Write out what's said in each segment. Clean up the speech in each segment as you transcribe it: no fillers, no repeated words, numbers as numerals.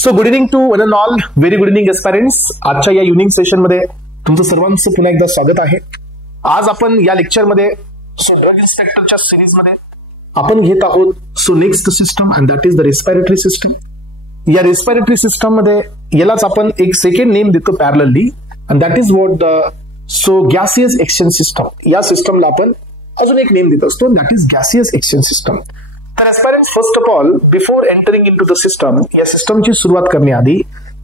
So good evening to one and all. Very good evening aspirants. आजच्या या unique session मध्ये तुमचं सर्वांचं पुन्हा एकदा स्वागत आहे. आज आपण या लेक्चरमध्ये ड्रग इन्स्पेक्टरच्या सिरीज मध्ये आपण घेत आहोत next system and that is the respiratory system. या रेस्पिरेटरी सिस्टम मध्ये यालाच आपण एक सेकंड नेम देतो parallelly and that is what the gaseous exchange system. या सिस्टमला आपण अजून एक नेम देत असतो that is gaseous exchange system. तर aspirants, first of all before entering in to the system, या सिस्टमची सुरुवात करण्याआधी,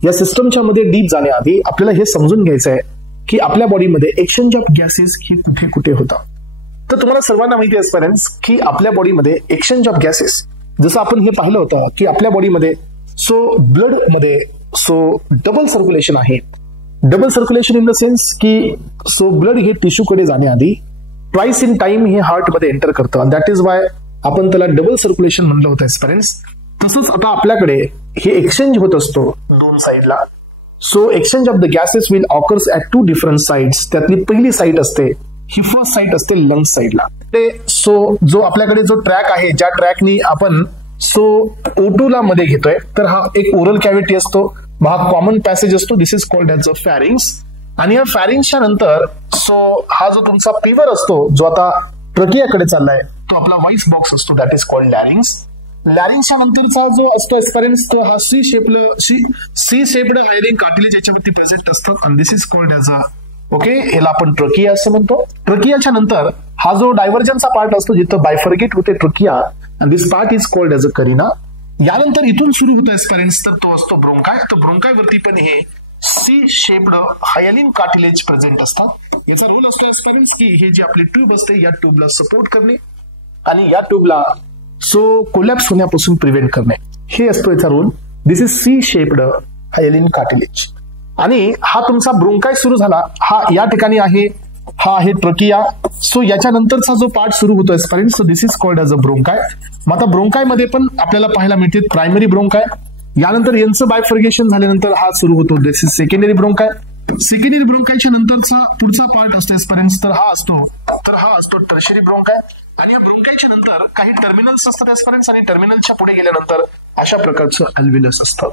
या सिस्टमच्या मध्ये डीप जाण्याआधी आपल्याला हे समजून घ्यायचं आहे की आपल्या बॉडीमध्ये एक्सचेंज ऑफ गॅसेस हे कुठे कुठे होतं. तर तुम्हाला सर्वांना माहिती आहे एस्पायरंट्स की आपल्या बॉडीमध्ये एक्सचेंज ऑफ गॅसेस, जसं आपण हे पाहिलं होतं की आपल्या बॉडीमध्ये ब्लड मध्ये डबल सर्क्युलेशन आहे. Double circulation in the sense की ब्लड हे टिश्यूकडे जाण्याआधी ट्वाइस इन टाइम हे हार्ट मध्ये एंटर करतं अँड दॅट इज वाय आपण त्याला डबल सर्क्युलेशन म्हणलं होतं एस्पायरंट्स. तसंच आता आपल्याकडे हे एक्सचेंज होत असतो दोन साईडला. Exchange of the gases will occurs at two different sides. त्यातली पहिली साईड असते ही फर्स्ट साईड असते लंग्स साईडला. जो आपल्याकडे जो ट्रॅक आहे, ज्या ट्रॅकनी आपण O2 ला मध्ये घेतोय, तर हा एक ओरल कॅव्हिटी असतो, हा कॉमन पॅसेज असतो. This is called as a pharynx. आणि या फॅरिंग्सच्या नंतर हा जो तुमचा पिवर असतो, जो आता ट्रकियाकडे चाललाय, तो आपला व्हाईस बॉक्स असतो, दॅट इज कॉल्ड लॅरिंग्स. लॅरिंग्सच्या नंतरचा जो असतो एस्पायरंट्स, तो हा सी शेप्ड हायरिंग कार्टिलेज याच्यावरती प्रेझेंट असतो and this is called as अ याला आपण ट्रकिया असं म्हणतो. ट्रकियाच्या नंतर हा जो डायव्हर्जनचा पार्ट असतो, जिथं बायफर्गेट होते trachea and this part is called as a carina. यानंतर इथून सुरू होतो एस्पायरंट्स, तर तो असतो ब्रोंकाय. तर ब्रोंकाय वरती पण हे C shaped hyaline cartilage present असतात. याचा रोल असतो एस्पायरंट्स की हे जी आपली ट्यूब असते, या ट्यूबला सपोर्ट करणे आणि या ट्यूबला कोलॅप्स होण्यापासून प्रिव्हेंट करणे, हे असतो याचा role. This is C shaped hyaline cartilage. आणि हा तुमचा ब्रोंकाय सुरू झाला, हा या ठिकाणी आहे, हा आहे ट्रकिया. याच्यानंतरचा जो पार्ट सुरू होतो aspirants, this is called as a bronchi. मग आता ब्रोंकाय मध्ये पण आपल्याला पाहायला मिळते प्रायमरी ब्रोंकाय. यानंतर यांचं बायफर्गेशन झाल्यानंतर हा सुरू होतो, दिस इज सेकंडरी ब्रोंकाय. सेकंडरी ब्रोंकायच्या नंतरचा पुढचा पार्ट असतो एस्पायरंट्स, तर हा असतो टर्शरी ब्रोंकाय. आणि या ब्रोंकायच्या नंतर काही टर्मिनल्स असतात एस्पायरंट्स, आणि टर्मिनलच्या पुढे गेल्यानंतर अशा प्रकारचं अल्व्हिलस असतं.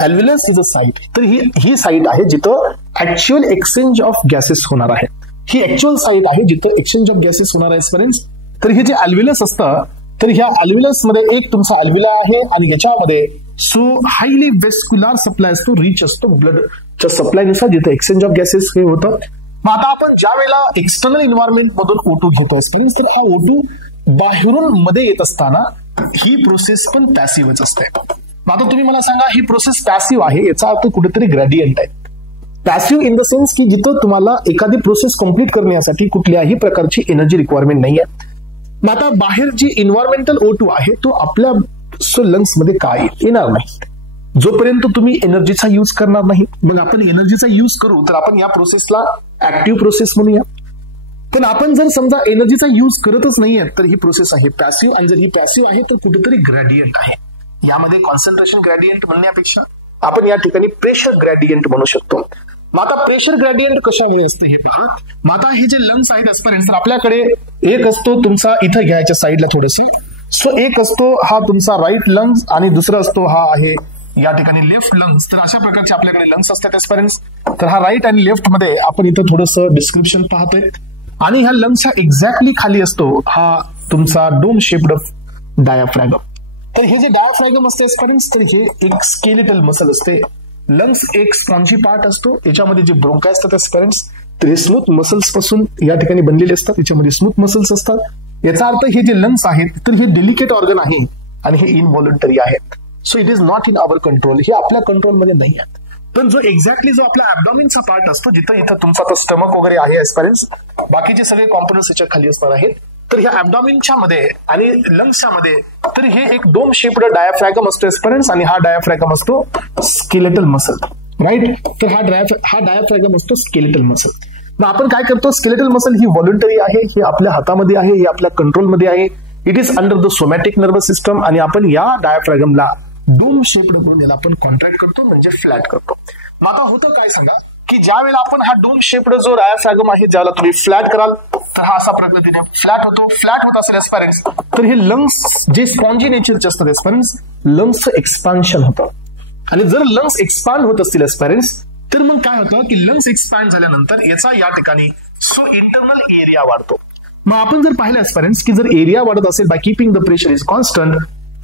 अल्व्हिलस इज अ साईट. तर ही साईट आहे जिथं ऍक्च्युअल एक्सचेंज ऑफ गॅसेस होणार आहे. ही ऍक्च्युअल साईट आहे जिथं एक्सचेंज ऑफ गॅसेस होणार आहे एस्पायरंट्स. तर हे जे अल्व्हिलस असतं, तर ह्या अल्व्हिलस मध्ये एक तुमचा अल्व्हिला आहे आणि याच्यामध्ये हायली वेस्क्युलर सप्लाय असतो, रिच असतो ब्लडच्या सप्लायनुसार, जिथं एक्सचेंज ऑफ गॅसेस हे होतं. मग आता आपण ज्या वेळेला एक्सटर्नल इन्व्हायरमेंट मधून O2 घेतो असतो, तर हा O2 बाहेरून मध्ये येत असताना ही प्रोसेस पण पॅसिव्हच असते. मग आता तुम्ही मला सांगा, ही प्रोसेस पॅसिव्ह आहे, याचा अर्थ कुठेतरी ग्रेडियंट आहे. पॅसिव्ह इन द सेन्स की जिथं तुम्हाला एखादी प्रोसेस कंप्लीट करण्यासाठी कुठल्याही प्रकारची एनर्जी रिक्वायरमेंट नाही आहे. मग आता बाहेर जी इन्व्हायरमेंटल O2 आहे, तो आपल्या लंग्स मध्ये काय येणार नाही जोपर्यंत तुम्ही एनर्जीचा यूज करणार नाही. मग आपण एनर्जीचा यूज करू तर आपण या प्रोसेसला ऍक्टिव्ह प्रोसेस म्हणूया. पण आपण जर समजा एनर्जीचा यूज करतच नाहीये, तर ही प्रोसेस आहे पॅसिव्ह. आणि जर ही पॅसिव्ह आहे तर कुठेतरी ग्रेडियंट आहे. यामध्ये कॉन्सन्ट्रेशन ग्रेडियंट म्हणण्यापेक्षा आपण या ठिकाणी प्रेशर ग्रेडियंट म्हणू शकतो. मग आता प्रेशर ग्रेडियंट कशामुळे असते हे पहा. मग आता हे जे लंग्स आहेत एस्पायरंट्स, तर आपल्याकडे एक असतो तुमचा, इथं घ्यायच्या साईडला थोडंसं, एक असतो हा तुमचा राईट लंग्स आणि दुसरा असतो हा आहे या ठिकाणी लेफ्ट लंग्स. तर अशा प्रकारचे आपल्याकडे लंग्स असतात एस्पायरंट्स. तर हा राईट आणि लेफ्ट मध्ये आपण इथं थोडंसं डिस्क्रिप्शन पाहतोय. आणि ह्या लंग्सच्या एक्झॅक्टली खाली असतो हा तुमचा डोम शेप्ड डायाफ्रॅगम. तर हे जे डायाफ्रॅगम असते एस्पायरंट्स, तर हे एक स्केलेटल मसल असते. लंग्स एक स्पॉन्जी पार्ट असतो, याच्यामध्ये जे ब्रोंकाय असतात एस्पायरंट्स, तर हे स्मूथ मसल्स पासून या ठिकाणी बनलेले असतात, याच्यामध्ये स्मूथ मसल्स असतात. याचा अर्थ हे जे लंग्स आहेत, तर हे डेलिकेट ऑर्गन आहे आणि हे इनव्हॉलंटरी आहेत. It is not in our control. हे आपल्या कंट्रोलमध्ये नाही आहेत. पण जो आपला ऍब्डॉमिनचा पार्ट असतो, जिथं तुमचा तो स्टमक वगैरे आहे एस्पायरंट्स, बाकीचे सगळे कॉम्पोनंट्स याच्या खाली असणार आहेत. तर ह्या ऍब्डॉमिनच्या मध्ये आणि लंग्सच्या मध्ये तर हे एक डोम शेप्ड डायाफ्रॅगम असतो एस्पायरंट्स, आणि हा डायाफ्रॅगम असतो स्केलेटल मसल, राईट. तर हा डायाफ्रॅगम असतो स्केलेटल मसल. मग आपण काय करतो, स्केलेटल मसल ही व्हॉलंटरी आहे, ही आपल्या हातामध्ये आहे, ही आपल्या कंट्रोलमध्ये आहे. It is under the somatic nervous system. आणि आपण या डायाफ्रॅगमला डोम शेप्ड करून याला आपण कॉन्ट्रॅक्ट करतो, म्हणजे फ्लॅट करतो. मग आता होतं काय सांगा, की ज्या वेळेला आपण हा डोम शेप्ड जो डायाफ्रॅगम आहे, ज्याला तुम्ही फ्लॅट कराल, तर हा असा प्रकृतीने फ्लॅट होतो. फ्लॅट होत असेल एस्पायरंट्स, तर हे लंग्स जे स्पॉन्जी नेचरचे असतात एस्पायरंट्स, लंग्सचं एक्सपान्शन होतं. आणि जर लंग्स एक्सपांड होत असतील एस्पायरंट्स, तर मग काय होतं की लंग्स एक्सपांड झाल्यानंतर याचा या ठिकाणी सो इंटरनल एरिया वाढतो. मग आपण जर पाहिलं एस्पायरंट्स की जर एरिया वाढत असेल by keeping the pressure is constant,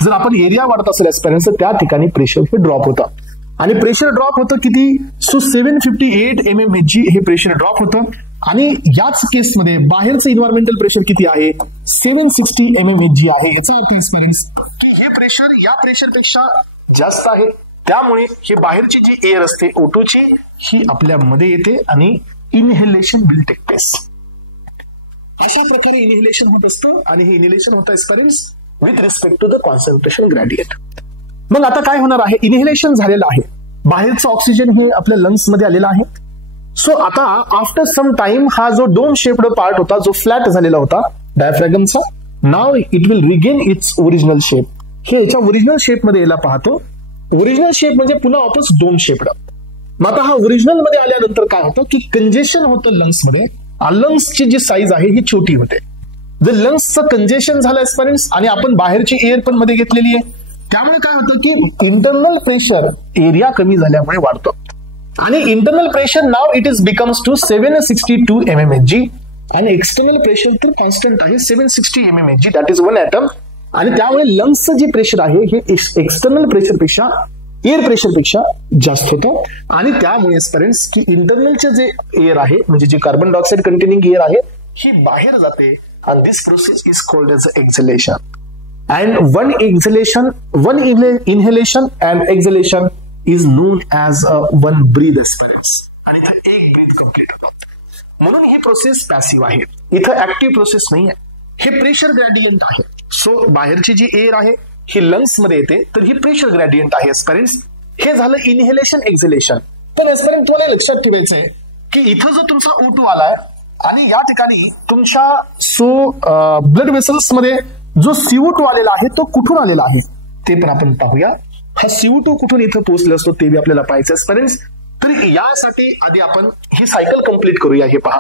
जर आपण एरिया वाढत असेल एस्पायरंट्स, तर त्या ठिकाणी प्रेशर हे ड्रॉप होतं. आणि प्रेशर ड्रॉप होतं किती? सो 758 mmHg हे प्रेशर ड्रॉप होतं. आणि याच केसमध्ये बाहेरचं इन्व्हायरमेंटल प्रेशर किती आहे? 760 mmHg आहे. याचा अर्थ एस्पायरंट्स की हे प्रेशर या प्रेशरपेक्षा जास्त आहे. त्यामुळे ही बाहेरची जी एअर असते O2ची ही आपल्या मध्ये येते आणि इनहेलेशन विल टेक प्लेस. अशा प्रकारे इनहेलेशन होत असतं आणि हे इनहेलेशन होतं aspirants with respect to the concentration gradient. मग आता काय होणार आहे? इनहेलेशन झालेलं आहे, बाहेरचं ऑक्सिजन हे आपल्या लंग्स मध्ये आलेलं आहे. सो आता आफ्टर सम टाइम हा जो डोम शेप्ड पार्ट होता, जो फ्लॅट झालेला होता डायफ्रॅगमचा, नाव it will regain its original shape. हे याच्या ओरिजिनल शेप मध्ये याला पाहतो. ओरिजिनल शेप म्हणजे पुन्हा वापस डोम शेप्ड. मग आता हा ओरिजिनल मध्ये आल्यानंतर काय होतं की कंजेशन होतं लंग्स मध्ये. लंग्सची जी साईज आहे ही छोटी होते. जर लंग्सचं कंजेशन झालं एस्पायरंट्स आणि आपण बाहेरची एअर पण मध्ये घेतलेली आहे, त्यामुळे काय होतं की इंटरनल प्रेशर एरिया कमी झाल्यामुळे वाढतो. आणि internal pressure now it is becomes to 762 mmHg आणि एक्सटर्नल प्रेशर तर कॉन्स्टंट आहे 760 mmHg, that is one atm. आणि त्यामुळे लंग्सचं जे प्रेशर आहे हे एक्सटर्नल प्रेशरपेक्षा एअर प्रेशरपेक्षा जास्त होतं. आणि त्यामुळे एस्पायरंट्स की इंटरनलचे जे एअर आहे म्हणजे जे कार्बन डायऑक्साइड कंटेनिंग एअर आहे ही बाहेर जाते. आणि this process is called as exhalation. And one inhalation and exhalation is known as one breath experience. आणि एक ब्रीथ कंप्लीट होतो. म्हणून ही प्रोसेस पॅसिव्ह आहे. इथं ऍक्टिव्ह प्रोसेस नाही आहे. हे प्रेशर ग्रेडियंट आहे. सो बाहेरची जी एअर आहे ही लंग्स मध्ये येते, तर ही प्रेशर ग्रेडियंट आहे एस्पायरंट्स. हे झालं इनहेलेशन एक्झलेशन. पण एस्पायरंट तुम्हाला लक्षात ठेवायचंय की इथं जो तुमचा O2 आलाय आणि या ठिकाणी तुमच्या ब्लड वेसल्स मध्ये जो CO2 आलेला आहे तो कुठून आलेला आहे ते पण आपण पाहूया. हा CO2 कुठून इथं पोहोचला असतो ते बी आपल्याला पाहायचं एस्पायरंट्स. तर यासाठी आधी आपण ही सायकल कंप्लीट करूया. हे पहा,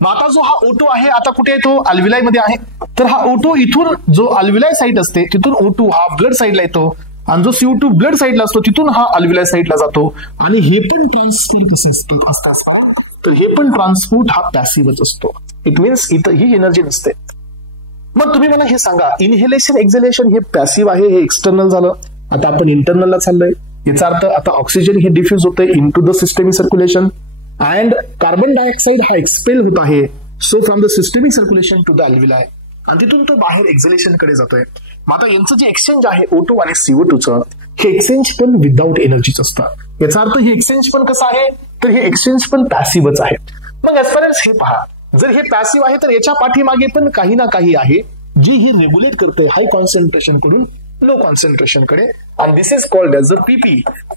मग आता जो हा O2 आहे आता कुठे आहे? तो अल्व्हिलाई मध्ये आहे. तर हा O2 इथून जो अल्व्हिलाई साईड असते तिथून O2 हा ब्लड साईडला येतो आणि जो CO2 ब्लड साईडला असतो तिथून हा अल्व्हिलाई साईडला जातो. आणि हे पण ट्रान्सपोर्ट असतं. तर हे पण ट्रान्सपोर्ट हा पॅसिव्हच असतो. इट मीन्स इथं ही एनर्जी नसते. मग तुम्ही मला हे सांगा, इनहेलेशन एक्झलेशन हे पॅसिव्ह आहे, हे एक्सटर्नल झालं. आता आपण इंटरनलला चाललोय. याचा अर्थ आता ऑक्सिजन हे डिफ्यूज होतंय into the systemic circulation and carbon dioxide हा एक्सपेल होत आहे. So from the systemic circulation to the alveoli आणि तिथून तो बाहेर एक्झलेशन कडे जातोय. मग आता यांचं जे एक्सचेंज आहे O2 आणि CO2चं, हे एक्सचेंज पण विदाउट एनर्जीच असतं. याचा अर्थ हे एक्सचेंज पण कसं आहे? तर हे एक्सचेंज पण पॅसिव्हच आहे. मग एस्पायरंट्स हे पहा, जर हे पॅसिव्ह आहे तर याच्या पाठीमागे पण काही ना काही आहे जी ही रेग्युलेट करते हाय कॉन्सन्ट्रेशन कडून लो कॉन्सन्ट्रेशन कडे. आणि this is called as the PP.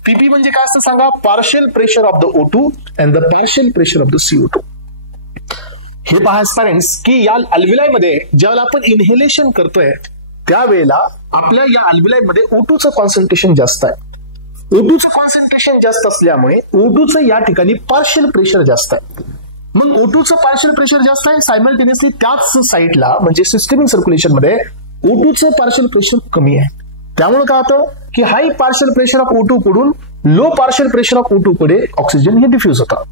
PP म्हणजे काय असतं सांगा? Partial pressure of the O2 and the partial pressure of the CO2. हे पहा एस्पायरंट्स की या अल्व्हिलाई मध्ये ज्यावेळेला आपण इनहेलेशन करतोय त्यावेळेला आपल्या या अल्व्हिलाई मध्ये O2चं कॉन्सन्ट्रेशन जास्त आहे. O2चं कॉन्सन्ट्रेशन जास्त असल्यामुळे O2चं या ठिकाणी पार्शियल प्रेशर जास्त आहे. मग O2चं पार्शियल प्रेशर जास्त आहे, सायमल्टेनियसली त्याच साईडला म्हणजे सिस्टमिक सर्क्युलेशन मध्ये O2चं पार्शियल प्रेशर कमी आहे. त्यामुळे काय होतं की हाय पार्शियल प्रेशर ऑफ O2 कडून low partial pressure of O2 कडे ऑक्सिजन हे डिफ्यूज होतं.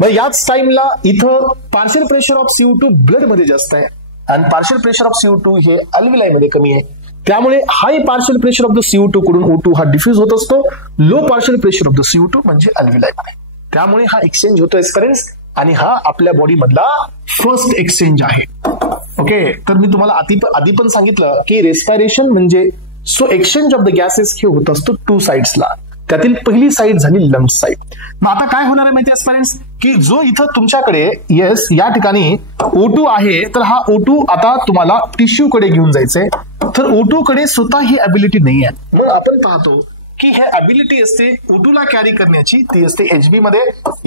मग याच टाइमला इथं partial pressure of CO2 blood मध्ये जास्त आहे आणि पार्शियल प्रेशर ऑफ CO2 हे अल्व्हिलाई मध्ये कमी आहे. त्यामुळे high partial pressure of the CO2 कडून O2 हा डिफ्यूज होत असतो low partial pressure of the CO2 म्हणजे अल्व्हिलाई मध्ये. त्यामुळे हा एक्सचेंज होतो एस्पायरंट्स आणि हा आपल्या बॉडी मधला फर्स्ट एक्सचेंज आहे. ओके, तर मी तुम्हाला आधी पण सांगितलं की रेस्पिरेशन म्हणजे so exchange of the gases हे होत असतो टू साइड्सला. त्यातील पहिली साईड झाली लंग्स साईड. मग आता काय होणार आहे माहिती एस्पायरंट्स की जो इथं तुमच्याकडे येस या ठिकाणी O2 आहे तर हा O2 आता तुम्हाला टिश्यू कडे घेऊन जायचंय. तर O2 कडे स्वतः ही अबिलिटी नाही आहे. मग आपण पाहतो की हे अबिलिटी असते O2 ला कॅरी करण्याची, ती असते HB मध्ये.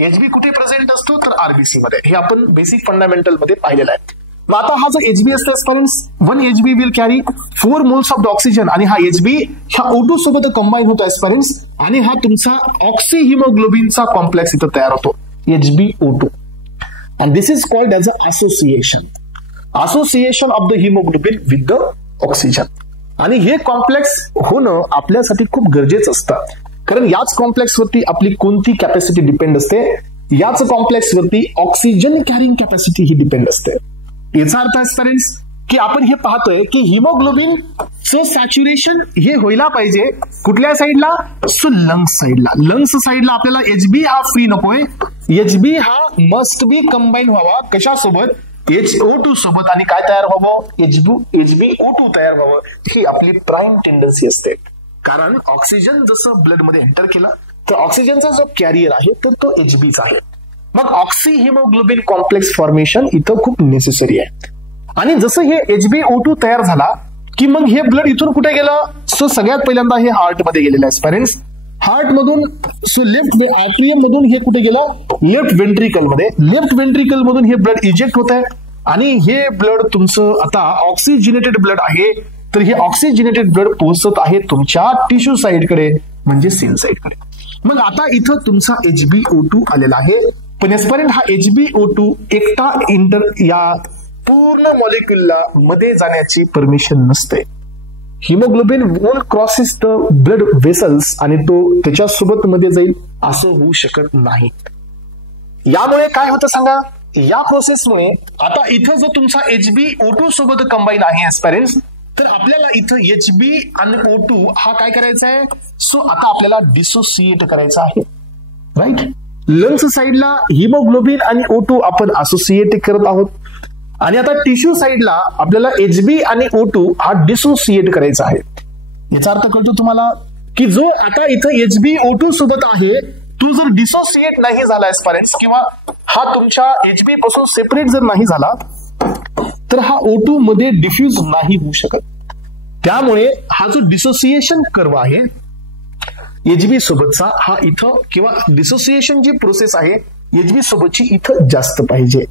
HB कुठे प्रेझेंट असतो तर RBC मध्ये. हे आपण बेसिक फंडामेंटल मध्ये पाहिलेलं आहे. मग आता हा जो HB असतो एस्पायरंट्स, 1 HB will carry 4 moles of the oxygen आणि हा HB ह्या O2 सोबत कंबाईन होतो एस्पायरंट्स आणि हा तुमचा ऑक्सी हिमोग्लोबिनचा कॉम्प्लेक्स इथं तयार होतो HbO2 and this is called as an association of the hemoglobin with the oxygen. आणि हे कॉम्प्लेक्स होणं आपल्यासाठी खूप गरजेचं असतं. कारण याच कॉम्प्लेक्स वरती आपली कोणती कॅपॅसिटी डिपेंड असते? याच कॉम्प्लेक्स वरती ऑक्सिजन कॅरिंग कॅपॅसिटी ही डिपेंड असते. याचा अर्थ एस्पिरंट्स की आपण हे पाहतोय की हिमोग्लोबिन चं सॅच्युरेशन हे व्हायला पाहिजे कुठल्या साईडला? सो लंग्स साईडला. लंग्स साईडला आपल्याला एचबी हा फ्री नकोय. एचबी हा मस्ट बी कंबाईन व्हावा कशासोबत? HO2 सोबत. आणि काय तयार व्हावं? HbO2 तयार व्हावं. ही आपली प्राईम टेंडन्सी असते. कारण ऑक्सिजन जसं ब्लड मध्ये एंटर केला तर ऑक्सिजनचा जो कॅरियर आहे तर तो HBचा आहे. मग ऑक्सी हिमोग्लोबिन कॉम्प्लेक्स फॉर्मेशन इथं खूप नेसेसरी आहे. आणि जसं हे HbO2 तयार झाला की मग हे ब्लड इथून कुठे गेलं? सो सगळ्यात पहिल्यांदा हे हार्ट मध्ये गेलेलं आहे पेरेंट्स. हार्ट मधून सो लेफ्ट आर्टरियम मधून हे कुठे गेलं? लेफ्ट वेंट्रिकल मध्ये. लेफ्ट वेंट्रिकल मधून हे ब्लड इजेक्ट होत आहे आणि हे ब्लड तुमचं आता ऑक्सिजनेटेड ब्लड आहे. तर हे ऑक्सिजनेटेड ब्लड पोहोचत आहे तुमच्या टिश्यू साइडकडे म्हणजे सेल साइडकडे. मग आता इथं तुमचा HbO2 आलेला आहे. पण एस्पिरंट हा HbO2 एकटा या पूर्ण मॉलिक्युलला मध्ये जाण्याची परमिशन नसते. Haemoglobin won't crosses the blood vessels आणि तो त्याच्यासोबत मध्ये जाईल असं होऊ शकत नाही. यामुळे काय होतं सांगा? या प्रोसेसमुळे आता इथं जो तुमचा HbO2 सोबत कंबाईन आहे एस्पिरंट्स, तर आपल्याला इथं HB आणि O2 हा काय करायचा आहे? सो आता आपल्याला डिसोसिएट करायचा आहे. राईट. लंग्स साईडला हिमोग्लोबिन आणि O2 आपण असोसिएट करत आहोत आणि आता टिश्यू साइडला आपल्याला HB आणि O2 हा डिसोसिएट करायचा आहे. याचा अर्थ कळतो तुम्हाला की जो आता इथं HbO2 सोबत आहे तो जर डिसोसिएट नाही झाला एस्पिरंट्स किंवा हा तुमच्या HB पासून सेपरेट जर नाही झाला तर हा O2 मध्ये डिफ्यूज नाही होऊ शकत. त्यामुळे हा जो डिसोसिएशन कर्व आहे HB सोबतचा हा इथं किंवा डिसोसिएशन जी प्रोसेस आहे HB सोबतची इथं जास्त पाहिजे.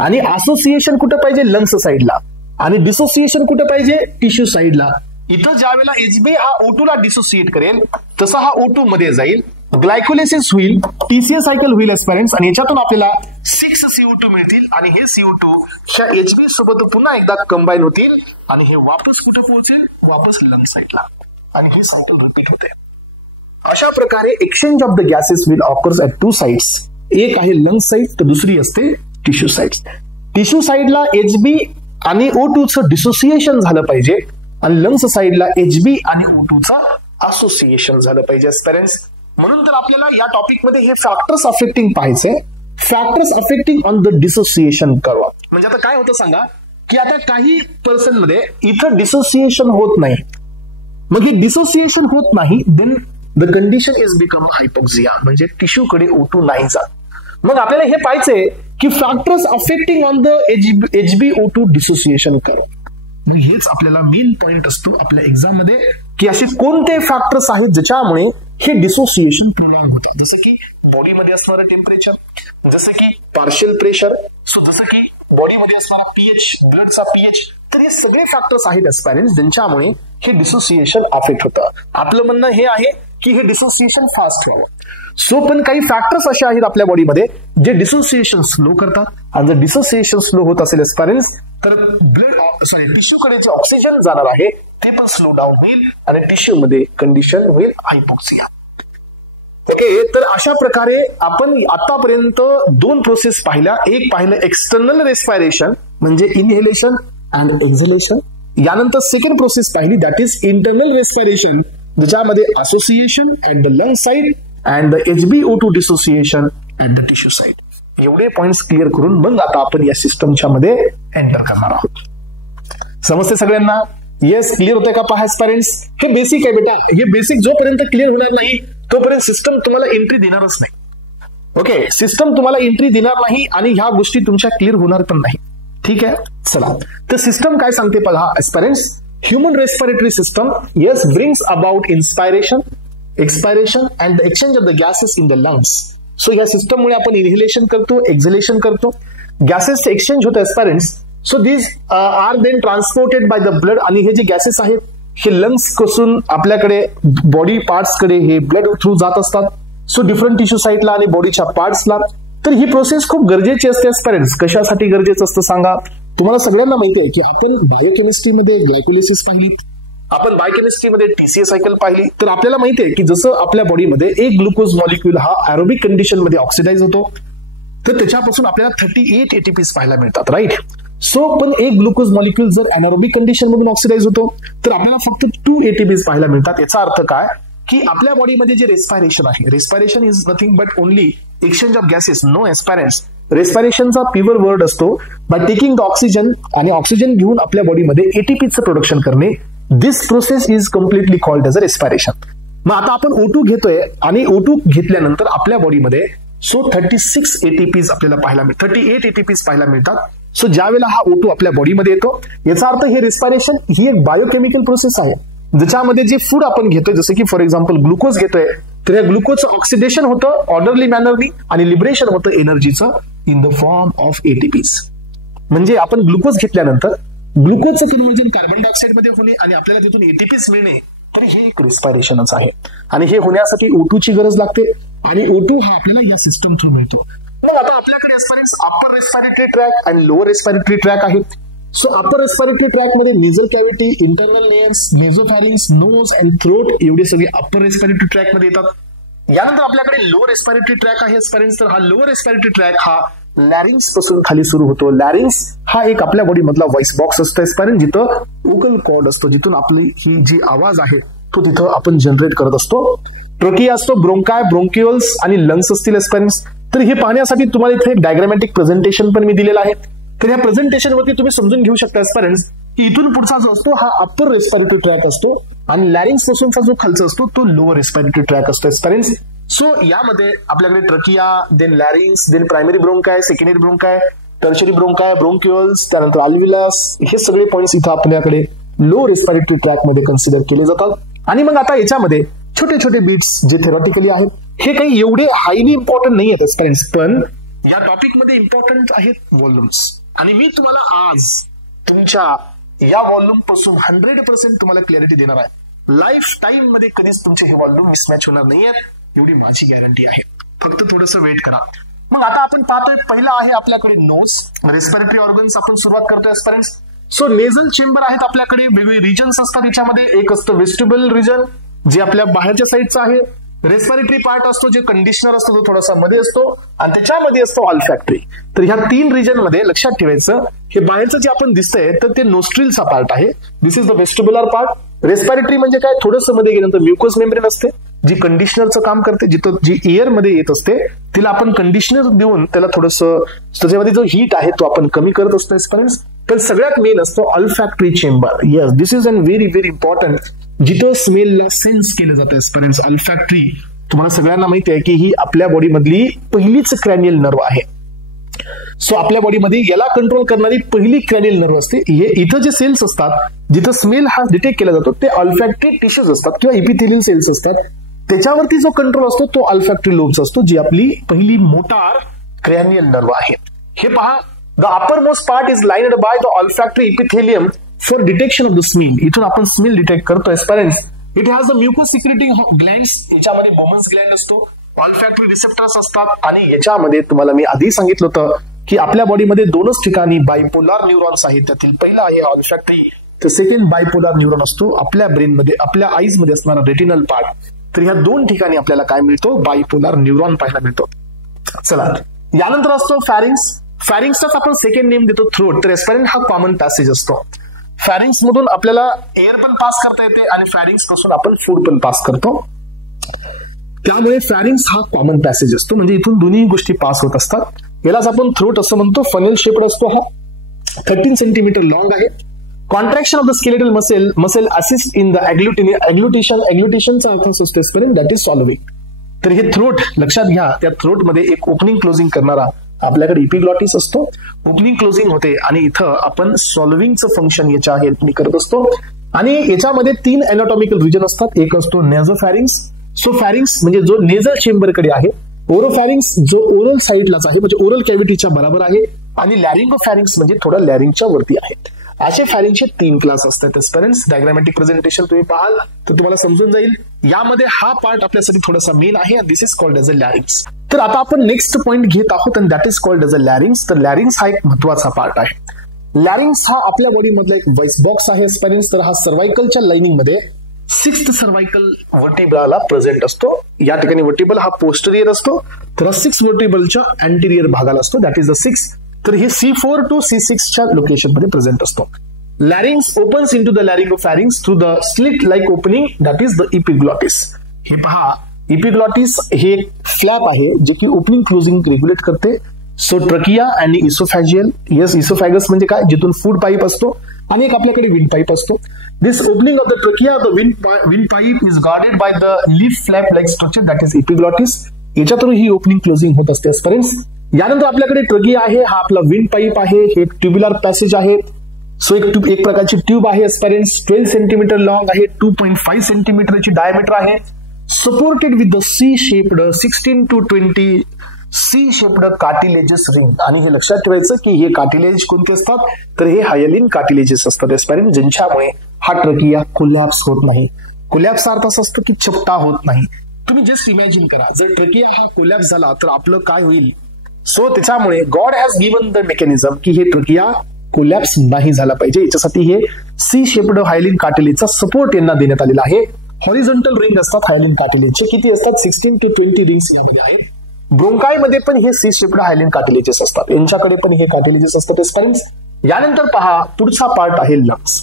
आणि असोसिएशन कुठं पाहिजे? लंग्स साइडला. आणि डिसोसिएशन कुठं पाहिजे? टिश्यू साइडला. इथं ज्या वेळेला HB हा O2 ला डिसोसिएट करेल तसा हा O2 मध्ये जाईल, ग्लायकोलिसिस होईल, TCA सायकल होईल एस्पिरंट्स आणि याच्यातून आपल्याला 6 CO2 मिळतील आणि हे CO2 च्या HB सोबत पुन्हा एकदा कंबाईन होतील आणि हे वापस कुठे पोहोचेल? वापस लंग साइडला. आणि ही सायकल रिपीट होते. अशा प्रकारे exchange of the gases will occurs eight two sides. एक आहे लंग साइड तर दुसरी असते टिश्यू साइड. टिश्यू साइडला HB आणि O2 चं डिसोसिएशन झालं पाहिजे आणि लंग्स साइडला HB आणि O2 चा असोसिएशन झालं पाहिजे एस्पिरंट्स. म्हणून तर आपल्याला या टॉपिक मध्ये हे फॅक्टर्स अफेक्टिंग पाहायचे. Factors affecting on the dissociation curve. म्हणजे आता काय होतं सांगा की आता काही पर्सन मध्ये इथं डिसोसिएशन होत नाही. मग हे डिसोसिएशन होत नाही then the condition is become hypoxia म्हणजे टिश्यू कडे O2 नाही जात. मग आपल्याला हे पाहायचंय की factors affecting on the HbO2 dissociation curve. मग हेच आपल्याला मेन पॉइंट असतो आपल्या एक्झाम मध्ये की असे कोणते फॅक्टर्स आहेत ज्याच्यामुळे हे डिसोसिएशन प्रोलॉन्ग होतात. जसं की बॉडीमध्ये असणारं टेम्परेचर, जसं की पार्शियल प्रेशर, सो जसं की बॉडीमध्ये असणारा pH, ब्लडचा pH. तर हे सगळे फॅक्टर्स आहेत एस्पिरंट्स ज्यांच्यामुळे हे डिसोसिएशन अफेक्ट होतं. आपलं म्हणणं हे आहे की हे डिसोसिएशन फास्ट व्हावं. सो पण काही फॅक्टर्स असे आहेत आपल्या बॉडीमध्ये जे डिसोसिएशन स्लो करतात आणि जर डिसोसिएशन स्लो होत असेल एस्पिरंट्स तर टिश्यू कडे जे ऑक्सिजन जाणार आहे ते पण स्लो डाऊन होईल आणि टिश्यू मध्ये कंडिशन होईल हायपोक्सिया. ओके. तर अशा प्रकारे आपण आतापर्यंत दोन प्रोसेस पाहिल्या. एक पाहिलं एक्सटर्नल रेस्पिरेशन म्हणजे इनहेलेशन अँड एक्झलेशन. यानंतर सेकंड प्रोसेस पाहिली दॅट इज इंटरनल रेस्पिरेशन ज्याच्यामध्ये association at the lung side and the HbO2 dissociation at the tissue side. एवढे पॉइंट्स क्लिअर करून मग आता आपण या सिस्टमच्या मध्ये एंटर करणार आहोत. समजते सगळ्यांना? येस. क्लिअर होतंय का? पहा एस्पिरंट्स हे बेसिक आहे बेटा. हे बेसिक जोपर्यंत क्लिअर होणार नाही तोपर्यंत सिस्टम तुम्हाला एंट्री देणारच नाही. ओके. सिस्टम तुम्हाला एंट्री देणार नाही आणि ह्या गोष्टी तुमच्या क्लिअर होणार पण नाही. ठीक आहे. चला तर सिस्टम काय सांगते पहा aspirants. Human respiratory system yes brings about inspiration, expiration and the exchange of the gases in the lungs. So या सिस्टममुळे आपण इनहेलेशन करतो, एक्झलेशन करतो, गॅसेसचे एक्सचेंज होतं aspirants. So these are then transported by the blood आणि हे जे गॅसेस आहेत हे लंग्स पासून आपल्याकडे बॉडी पार्ट्स कडे हे ब्लड थ्रू जात असतात. सो डिफरंट टिश्यू साइटला आणि बॉडीच्या पार्ट्सला. तर ही प्रोसेस खूप गरजेची असते एस्पिरंट्स. कशासाठी गरजेचं असतं सांगा? तुम्हाला सगळ्यांना माहिती आहे की आपण बायोकेमिस्ट्रीमध्ये ग्लायकोलिसिस पाहिली, आपण बायोकेमिस्ट्रीमध्ये टीसीए सायकल पाहिली, तर आपल्याला माहिती आहे की जसं आपल्या बॉडीमध्ये एक ग्लुकोज मॉलिक्यूल हा एरोबिक कंडिशन मध्ये ऑक्सिडाइज होतो, तर त्याच्यापासून आपल्याला 38 एटीपीज पाहायला मिळतात, राईट. सो पण एक ग्लुकोज मॉलिक्यूल जर एनारोबिक कंडिशन मधून ऑक्सिडाइज होतो तर आपल्याला फक्त 2 एटीपीज पाहायला मिळतात. याचा अर्थ काय की आपल्या बॉडीमध्ये जे रेस्पायरेशन आहे, respiration is nothing but only exchange of gases, no aspirants. रेस्पायरेशनचा प्युअर वर्ड असतो बाय टेकिंग द ऑक्सिजन, आणि ऑक्सिजन घेऊन आपल्या बॉडीमध्ये एटीपीचं प्रोडक्शन करणे. This process is completely called as a respiration. मग आता आपण O2 घेतोय आणि O2 घेतल्यानंतर आपल्या बॉडीमध्ये 36 एटीपीज आपल्याला पाहायला मिळतात, 38 एटीपीज पाहायला मिळतात. सो ज्यावेळेला हा O2 आपल्या बॉडीमध्ये येतो, याचा अर्थ हे रेस्पायरेशन ही एक बायोकेमिकल प्रोसेस आहे, ज्याच्यामध्ये जे फूड आपण घेतोय, जसं की फॉर एक्झाम्पल ग्लुकोज घेतोय, तर या ग्लुकोजचं ऑक्सिडेशन होतं ऑर्डरली मॅनरनी आणि लिबरेशन होतं एनर्जीचं in the form of ATPs. म्हणजे आपण ग्लुकोज घेतल्यानंतर ग्लुकोजचं कन्व्हर्जन कार्बन डायऑक्साइड मध्ये होणे आणि आपल्याला तिथून एटीपीज मिळणे, तर हे एक रेस्पायरेशनच आहे. आणि हे होण्यासाठी O2 ची गरज लागते आणि O2 हा आपल्याला या सिस्टम थ्रू मिळतो. मग आता आपल्याकडे अपर रेस्पिरेटरी ट्रॅक आणि लोअर रेस्पिरेटरी ट्रॅक आहे. सो अपर रेस्पिरेटरी ट्रॅक मध्ये nasal cavity, internal nares, nasopharynx, nose and throat एवढे सगळे अपर रेस्पिरेटरी ट्रॅक मध्ये येतात. यानंतर आपल्याकडे लोअर रेस्पिरेटरी ट्रॅक आहे एस्पायरेंट्स. तर हा लोअर रेस्पिरेटरी ट्रॅक हा लॅरिंग्स पासून खाली सुरू होतो. लॅरिंग्स हा एक आपल्या बॉडी मधला व्हॉइस बॉक्स असतो एस्पायरेंट, जिथं वोकल कॉर्ड असतो, जिथून आपली ही जी आवाज आहे तो तिथं आपण जनरेट करत असतो. ट्रकिया असतो, ब्रोंकाय, ब्रोंक्युअल्स आणि लंग्स असतील एस्पायरेंट्स. तर हे पाहण्यासाठी तुम्हाला इथे एक डायग्रामॅटिक प्रेझेंटेशन पण मी दिलेलं आहे. तर या प्रेझेंटेशन वरती तुम्ही समजून घेऊ शकता एस्पायरेंट्स की इथून पुढचा जो असतो हा अपर रेस्पिरेटरी ट्रॅक असतो आणि लॅरिंग्स पासूनचा जो खालचा असतो तो लोअर रेस्पिरेटरी ट्रॅक असतो एस्पायरेंट्स. सो यामध्ये आपल्याकडे trachea, then larynx, then primary bronchi, secondary bronchi, tertiary bronchi, bronchioles, त्यानंतर अल्व्हिलस, हे सगळे पॉइंट्स इथं आपल्याकडे लो रेस्पिरेटरी ट्रॅक मध्ये कन्सिडर केले जातात. आणि मग आता याच्यामध्ये छोटे छोटे बीट्स जे थेरॉटिकली आहेत, हे काही एवढे हायली इम्पॉर्टंट नाही आहेत एस्पायरेंट्स, पण या टॉपिक मध्ये इम्पॉर्टंट आहेत व्हॉल्युम्स. आणि मी तुम्हाला आज तुमच्या या व्हॉल्यूम पासून 100% तुम्हाला क्लॅरिटी देणार आहे. लाईफ टाइम मध्ये कधीच तुमचे हे व्हॉल्यूम मिसमॅच होणार नाहीयेत, एवढी माझी गॅरंटी आहे. फक्त थोडंसं वेट करा. मग आता आपण पाहतोय, पहिला आहे आपल्याकडे नोज, रेस्पिरेटरी ऑर्गन्स आपण सुरुवात करतोय एस्पायरेंट्स. सो नेझल चेंबर आहेत आपल्याकडे, वेगवेगळे रिजन्स असतात याच्यामध्ये. एक असतं वेस्टिब्युलर रिजन जे आपल्या बाहेरच्या साईडचं आहे. रेस्पिरेटरी पार्ट असतो जे कंडिशनर असतो, तो थोडासा मध्ये असतो, आणि त्याच्यामध्ये असतो ऑल्फॅक्टरी. तर ह्या 3 रिजन मध्ये लक्षात ठेवायचं, हे बाहेरचं जे आपण दिसतंय तर ते नोस्ट्रिलचा पार्ट आहे. This is the vestibular part. Respiratory म्हणजे काय, थोडंसं मध्ये गेल्यानंतर म्युकस मेम्ब्रेन असते जी कंडिशनरचं काम करते, जिथं जी एअर मध्ये येत असते तिला आपण कंडिशनर देऊन त्याला थोडंसं त्याच्यामध्ये जो हीट आहे तो आपण कमी करत असतो एस्पायरेंट्स. पण सगळ्यात मेन असतो olfactory chamber. Yes, this is an very very important, जिथं स्मेलला सेन्स केलं जातं एस्पायरेंट्स. ऑल्फॅक्टरी तुम्हाला सगळ्यांना माहिती आहे की ही आपल्या बॉडी मधली पहिलीच क्रॅनियल नर्व आहे. सो आपल्या बॉडीमध्ये याला कंट्रोल करणारी पहिली क्रॅनियल नर्व असते. हे इथं जे सेल्स असतात जिथं स्मेल हा डिटेक्ट केला जातो ते ऑल्फॅक्टरी टिश्यूज असतात किंवा इपिथेलियल सेल्स असतात. त्याच्यावरती जो कंट्रोल असतो तो ऑल्फॅक्टरी लोब्स असतो, जी आपली पहिली मोटार क्रॅनियल नर्व आहे. हे पहा, the upper most part is lined by the olfactory epithelium for detection of the smell. इथून आपण स्मेल डिटेक्ट करतो aspirants. It has the mucus secreting glands, याच्यामध्ये बोमन्स ग्लँड असतो, ऑल्फॅक्टरी रिसेप्टर्स असतात. आणि याच्यामध्ये तुम्हाला मी आधी सांगितलं होतं की आपल्या बॉडीमध्ये 2च ठिकाणी बायपोलार न्यूरॉन्स आहेत. त्यातील पहिला आहे ऑल्फॅक्टरी, तर सेकंड बायपोलार न्यूरॉन असतो आपल्या ब्रेन मध्ये, आपल्या आईज मध्ये असणारा रेटिनल पार्ट. तर ह्या 2 ठिकाणी आपल्याला काय मिळतो, बायपोलार न्यूरॉन पाहायला मिळतो. चला, यानंतर असतो फॅरिंग्स. फॅरिंग्सचाच आपण सेकंड नेम देतो थ्रोट. तर एस्पायरेंट हा कॉमन पॅसेज असतो. फॅरिंग्स मधून आपल्याला एअर पण पास करता येते आणि फॅरिंग्स पासून आपण फूड पण पास करतो. त्यामुळे फॅरिंग्स हा कॉमन पॅसेज असतो, म्हणजे इथून दोन्ही गोष्टी पास होत असतात. यालाच आपण थ्रोट असं म्हणतो. फनेल शेप्ड असतो हा, 13 सेंटीमीटर लॉंग आहे. Contraction of the skeletal muscle assist in the deglutition. एग्लुटेशनचा अर्थ असतो एस्पायरेंट दॅट इज सॉल्विंग. तर हे थ्रोट लक्षात घ्या, त्या थ्रोट मध्ये एक ओपनिंग क्लोजिंग करणारा आपल्याकडे इपिग्लॉटिस असतो. ओपनिंग क्लोजिंग होते आणि इथं आपण सॉल्विंगचं फंक्शन याच्या हेल्पने करत असतो. आणि याच्यामध्ये 3 अॅनाटॉमिकल रिजन असतात. एक असतो नेझोफॅरिंग्स. सो फॅरिंग्स म्हणजे जो नेझल चेंबरकडे आहे. ओरोफॅरिंग्स जो ओरल साइडलाच आहे, म्हणजे ओरल कॅव्हिटीच्या बरोबर आहे. आणि लॅरिंगोफॅरिंग्स म्हणजे थोडा लॅरिंगच्या वरती आहेत. असे फॅरिंगचे 3 क्लास असतात एस्पायरेंट्स. डायग्रामॅटिक प्रेझेंटेशन तुम्ही पाहाल तर तुम्हाला समजून जाईल. यामध्ये हा पार्ट आपल्यासाठी थोडासा मेन आहे. This is called as a larynx. तर आता आपण नेक्स्ट पॉइंट घेत आहोत आणि that is called as a larynx. तर लॅरिंग्स हा एक महत्वाचा पार्ट आहे. लॅरिंग्स हा आपल्या बॉडी मधला एक व्हॉइस बॉक्स आहे एस्पायरन्स. तर हा सर्वायकलच्या लाइनिंग मध्ये 6th सर्वायकल वर्टिब्राला प्रेझेंट असतो. या ठिकाणी वर्टिबल हा पोस्टेरियर असतो, तर 6 वर्टिबलच्या अँटेरियर भागाला असतो, दॅट इज द 6. तर हे C4 to C6 च्या लोकेशन मध्ये प्रेझेंट असतो. Larynx opens into the laryngopharynx through the slit like opening, that is the epiglottis. हे पहा, इपिग्लॉटिस हे एक फ्लॅप आहे जे की ओपनिंग क्लोजिंग रेग्युलेट करते. सो ट्रकिया आणि इसोफॅजियल, येस इसोफॅगस म्हणजे काय, जिथून फूड पाईप असतो, आणि एक आपल्याकडे विंड पाईप असतो. This opening of the trachea, the wind pipe is guarded by the leaf flap like structure, that is epiglottis. याच्यातून ही ओपनिंग क्लोजिंग होत असते एस्पायरन्स. यानंतर आपल्याकडे ट्रकिया आहे, हा आपला विंड पाईप आहे, हे ट्युब्युलर पॅसेज आहे. सो एक प्रकारची ट्यूब आहे एस्पायरन्स, 12 सेंटीमीटर लॉंग आहे, 2.5 सेंटीमीटरची डायमीटर आहे. Supported with the C shaped 16 to 20 C shaped cartilages ring. आणि हे लक्षात ठेवायचं की हे कार्टिलेज कोणते असतात, तर हे हायलिन कार्टिलेजेस असतात एस्पायरन्स, ज्यांच्यामुळे हा ट्रकिया कोलॅप्स होत नाही. कोलॅप्स अर्थ असा असतो की चपटा होत नाही. तुम्ही जस्ट इमॅजिन करा, जर ट्रकिया हा कोलॅप्स झाला तर आपलं काय होईल. सो त्याच्यामुळे God has given the mechanism की हे ट्रकिया कोलॅप्स नाही झाला पाहिजे. याच्यासाठी हे सी शेप्ड हायलिन कार्टिलेजचा सपोर्ट यांना देण्यात आलेला आहे. हॉरिझॉन्टल रिंग असतात हायलिन कार्टिलेजचे, किती असतात, 16 to 20 रिंग्स यामध्ये आहेत. ब्रोंकाय मध्ये पण हे सी शेप्ड हायलिन कार्टिलेजेस असतात, यांच्याकडे पण हे कार्टिलेजेस असतात एस्पायरन्स. यानंतर पहा, पुढचा पार्ट आहे लंग्स.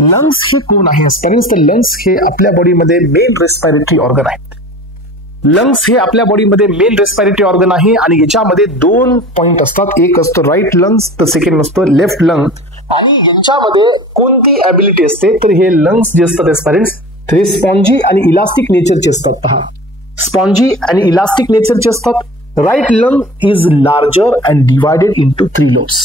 लंग्स हे कोण आहे एस्पायरन्स, तर लंग्स हे आपल्या बॉडीमध्ये मेन रेस्पिरेटरी ऑर्गन आहे. लंग्स हे आपल्या बॉडीमध्ये मेन रेस्पिरेटरी ऑर्गन आहे, आणि याच्यामध्ये 2 पॉइंट असतात, एक असतो राईट लंग्स, तर सेकंड असतो लेफ्ट लंग. आणि यांच्यामध्ये कोणती ॲबिलिटी असते, तर हे लंग्स जे असतात एस्पायरन्स, ते स्पॉन्जी आणि इलास्टिक नेचरचे असतात. पहा, स्पॉन्जी आणि इलास्टिक नेचरचे असतात. Right lung is larger and divided into 3 lobes.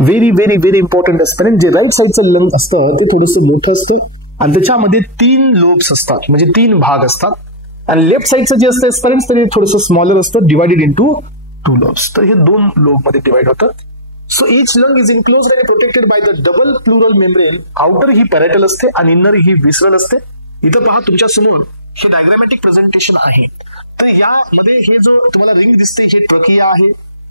Very very very important aspirants, जे राईट साईडचं लंग असतं ते थोडंसं मोठं असतं, आणि त्याच्यामध्ये 3 लोब्स असतात, म्हणजे 3 भाग असतात. आणि लेफ्ट साईडचं जे असतं एस्पायरन्स, तर हे थोडंसं स्मॉलर असतं, डिवायडेड इंटू 2 लोब्स. तर हे 2 लोब मध्ये डिवाइड होतं. So each lung is enclosed and protected by the double pleural membrane. Outer ही पॅरेटल असते आणि इनर ही विसरल असते. इथं पहा तुमच्या समोर हे डायग्रामॅटिक प्रेझेंटेशन आहे. तर यामध्ये हे जो तुम्हाला रिंग दिसते हे ट्रकिया आहे,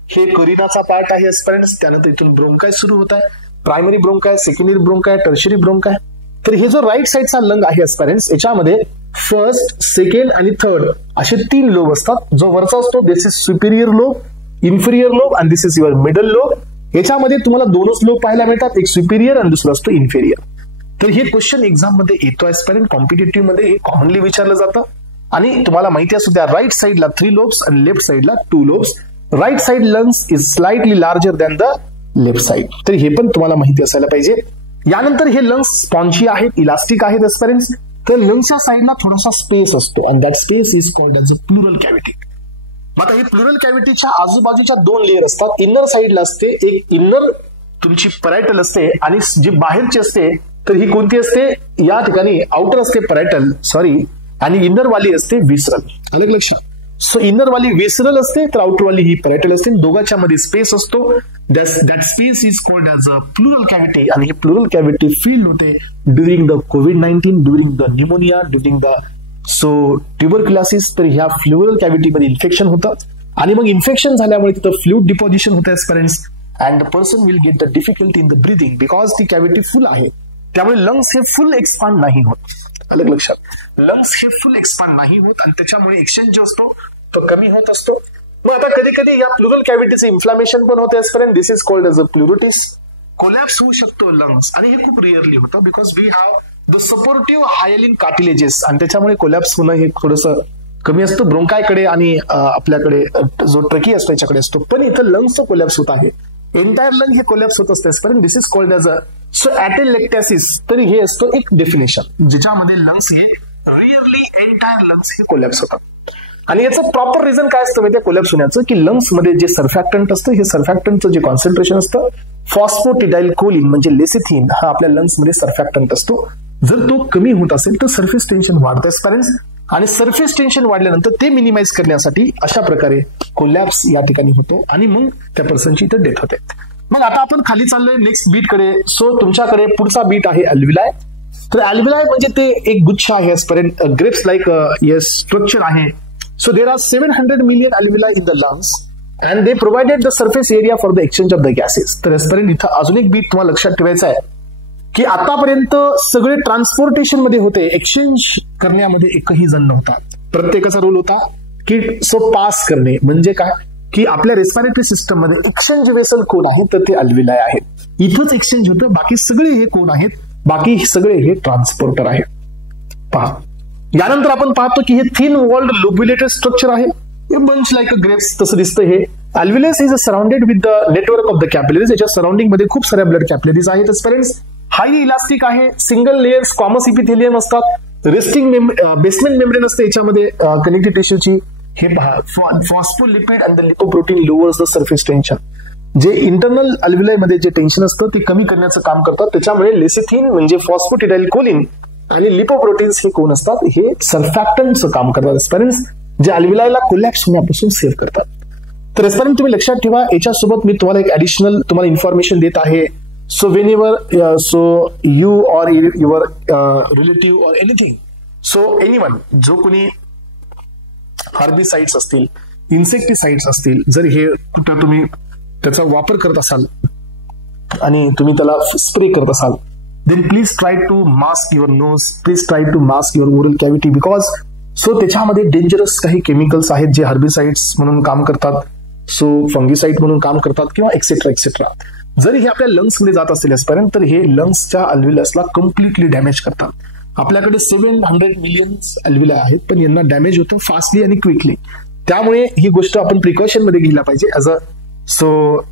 हे करिनाचा पार्ट आहे एस्पायरन्स. त्यानंतर इथून ब्रोंकाय सुरू होत आहे, primary bronchi, secondary bronchi, tertiary bronchi. तर हे जो राईट साईडचा लंग आहे एस्पायरन्स, याच्यामध्ये फर्स्ट, सेकंड आणि थर्ड असे 3 लोब असतात. जो वरचा असतो this is superior lobe, inferior lobe, आणि this is your middle lobe. याच्यामध्ये तुम्हाला 2च लोब पाहायला मिळतात, एक सुपिरियर आणि दुसरा असतो इन्फिरियर. तर हे क्वेश्चन एक्झाम मध्ये येतो एस्पायरन्स, कॉम्पिटेटिव्ह मध्ये हे कॉमनली विचारलं जातं. आणि तुम्हाला माहिती असू द्या, राईट साईडला 3 लोब्स आणि लेफ्ट साईडला 2 lobes. Right side lungs is slightly larger than the left side. तर हे पण तुम्हाला माहिती असायला पाहिजे. यानंतर हे लंग्स स्पॉन्जी आहेत, इलास्टिक आहेत एस्पायरन्स. तर लंग्सच्या साईडला थोडासा स्पेस असतो, आणि that space is called as a plural cavity. आता ही प्लुरल कॅव्हिटीच्या आजूबाजूच्या 2 लेअर असतात. इनर साईडला असते एक इनर तुमची पॅरायटल असते, आणि जी बाहेरची असते तर ही कोणती असते, या ठिकाणी आउटर असते पॅरायटल, सॉरी, आणि इनर वाली असते विसरल. अलग लक्षात. सो इनर वाली विसरल असते, तर आउटर वाली ही पॅरायटल असते. दोघांच्या मध्ये स्पेस असतो, that space is called as a plural cavity. आणि ही प्लुरल कॅव्हिटी फील होते during the covid, during the pneumonia, during the tuberculosis. तर ह्या प्लुरल कॅव्हिटी मध्ये इन्फेक्शन होतं, आणि मग इन्फेक्शन झाल्यामुळे तिथं फ्लुइड डिपॉझिशन होतं aspirants, and the person will get the difficulty in the breathing because ती कॅव्हिटी फुल आहे. त्यामुळे लंग्स हे फुल एक्सपांड नाही होत. अलग लक्षात, लंग्स हे फुल एक्सपांड नाही होत, आणि त्याच्यामुळे एक्सचेंज जो असतो तो कमी होत असतो. मग आता कधी कधी या प्लुरल कॅव्हिटीचे इन्फ्लामेशन पण होते aspirants. This is called as a pleuritis. Collapse होऊ शकतो लंग्स, आणि हे खूप रिअरली होतं because we have the supportive hyaline cartilages, आणि त्याच्यामुळे कोलॅप्स होणं हे थोडंसं कमी असतं ब्रोंकायकडे आणि आपल्याकडे जो ट्रकी असतो याच्याकडे असतो. पण इथं लंग्सचं कोलॅप्स होत आहे, एंटायर लंग हे कोलॅप्स होत असते एस्पायरन्स. दिस इज कॉल्ड एज अ ऍटेलेक्टॅसिस. तरी हे असतं एक डेफिनेशन, ज्याच्यामध्ये लंग्स हे रिअरली एंटायर लंग्स हे कोलॅप्स होतात. आणि याचं प्रॉपर रिझन काय असतं माहिती कोलॅप्स होण्याचं, की लंग्स मध्ये जे सर्फॅक्टंट असतं, हे सर्फॅक्टंटचं जे कॉन्सन्ट्रेशन असतं, फॉस्फोटिडाइल कोलिन म्हणजे लेसिथिन, हा आपल्या लंग्स मध्ये सर्फॅक्टंट असतो. जर तो कमी होत असेल तर सरफेस टेन्शन वाढतं एस्पायरन्स, आणि सरफेस टेन्शन वाढल्यानंतर ते मिनिमाइज करण्यासाठी अशा प्रकारे कोलॅप्स या ठिकाणी होतो, आणि मग त्या पर्सनची इथं डेथ होते. मग आता आपण खाली चाललोय नेक्स्ट बीट कडे. सो तुमच्याकडे पुढचा बीट आहे अल्व्हिलाय. तर अल्व्हिलाय म्हणजे ते एक गुच्छ आहे एस्पायरन्स, ग्रेप्स लाईक स्ट्रक्चर आहे. So there are 700 million alveoli in the lungs, and they provided the surface area for the exchange of the gases. तर एस्पेरेंट इथं अजून एक बीट तुम्हाला लक्षात ठेवायचं आहे की आतापर्यंत सगळे ट्रान्सपोर्टेशन मध्ये होते, एक्सचेंज करण्यामध्ये एकही जण नव्हता. प्रत्येकाचा रोल होता की पास करणे. म्हणजे काय की आपल्या रेस्पिरेटरी सिस्टम मध्ये एक्सचेंज वेसल कोण आहे तर ते अल्व्हिलाय आहेत. इथंच एक्सचेंज होतं. बाकी सगळे हे कोण आहेत? बाकी सगळे हे ट्रान्सपोर्टर आहेत. पहा, यानंतर आपण पाहतो की हे थिन वॉल्ड लोब्युलेटेड स्ट्रक्चर आहे. बंच लाईक अ ग्रेप्स तसं दिसतं हे. Alveolus is surrounded with the network of the capillaries. याच्या सराउंडिंग मध्ये खूप साऱ्या ब्लड कॅपिलरीज आहेत. पेरेंट्स हायली इलास्टिक आहे. सिंगल लेयर्स कॉमस इपिथेलियम असतात. रेस्टिंग बेसमेंट मेम्ब्रेन असते याच्यामध्ये कनेक्टिव्ह टिश्यूची. हे पहा, phospholipid and the lipoprotein lowers the surface tension. जे इंटरनल अल्व्हिलाय मध्ये जे टेन्शन असतं ते कमी करण्याचं काम करतात. त्याच्यामुळे लेसिथिन म्हणजे फॉस्फोटिडाइलकोलिन आणि लिपोप्रोटीन्स हे कोण असतात? हे सर्फॅक्टंटचं काम करतात एस्पेरेंट्स, जे अल्व्हिलायला कोलॅप्स होण्यापासून सेव्ह करतात. तर एस्पेरेंट तुम्ही लक्षात ठेवा, याच्यासोबत मी तुम्हाला एक ऍडिशनल तुम्हाला इन्फॉर्मेशन देत आहे. So when ever you or your relative or anything, so anyone, जो कोणी हर्बिसाइड्स असतील, इन्सेक्टिसाइड्स असतील, जर हे कुठं तुम्ही त्याचा वापर करत असाल आणि तुम्ही त्याला स्प्रे करत असाल, then please try to mask your nose, please try to mask your oral cavity because त्याच्यामध्ये डेंजरस काही केमिकल्स आहेत जे हर्बिसाइड्स म्हणून काम करतात, फंगिसाइड म्हणून काम करतात किंवा एक्सेट्रा एक्सेट्रा. जर हे आपल्या लंग्स मध्ये जात असेल एस्पेरेंट तर हे लंग्सच्या अल्व्हिलसला कम्प्लिटली डॅमेज करतात. आपल्याकडे 700 मिलियन अल्व्हिलाय आहेत, पण यांना डॅमेज होतं फास्टली आणि क्विकली. त्यामुळे ही गोष्ट आपण प्रिकॉशन मध्ये घ्यायला पाहिजे. As a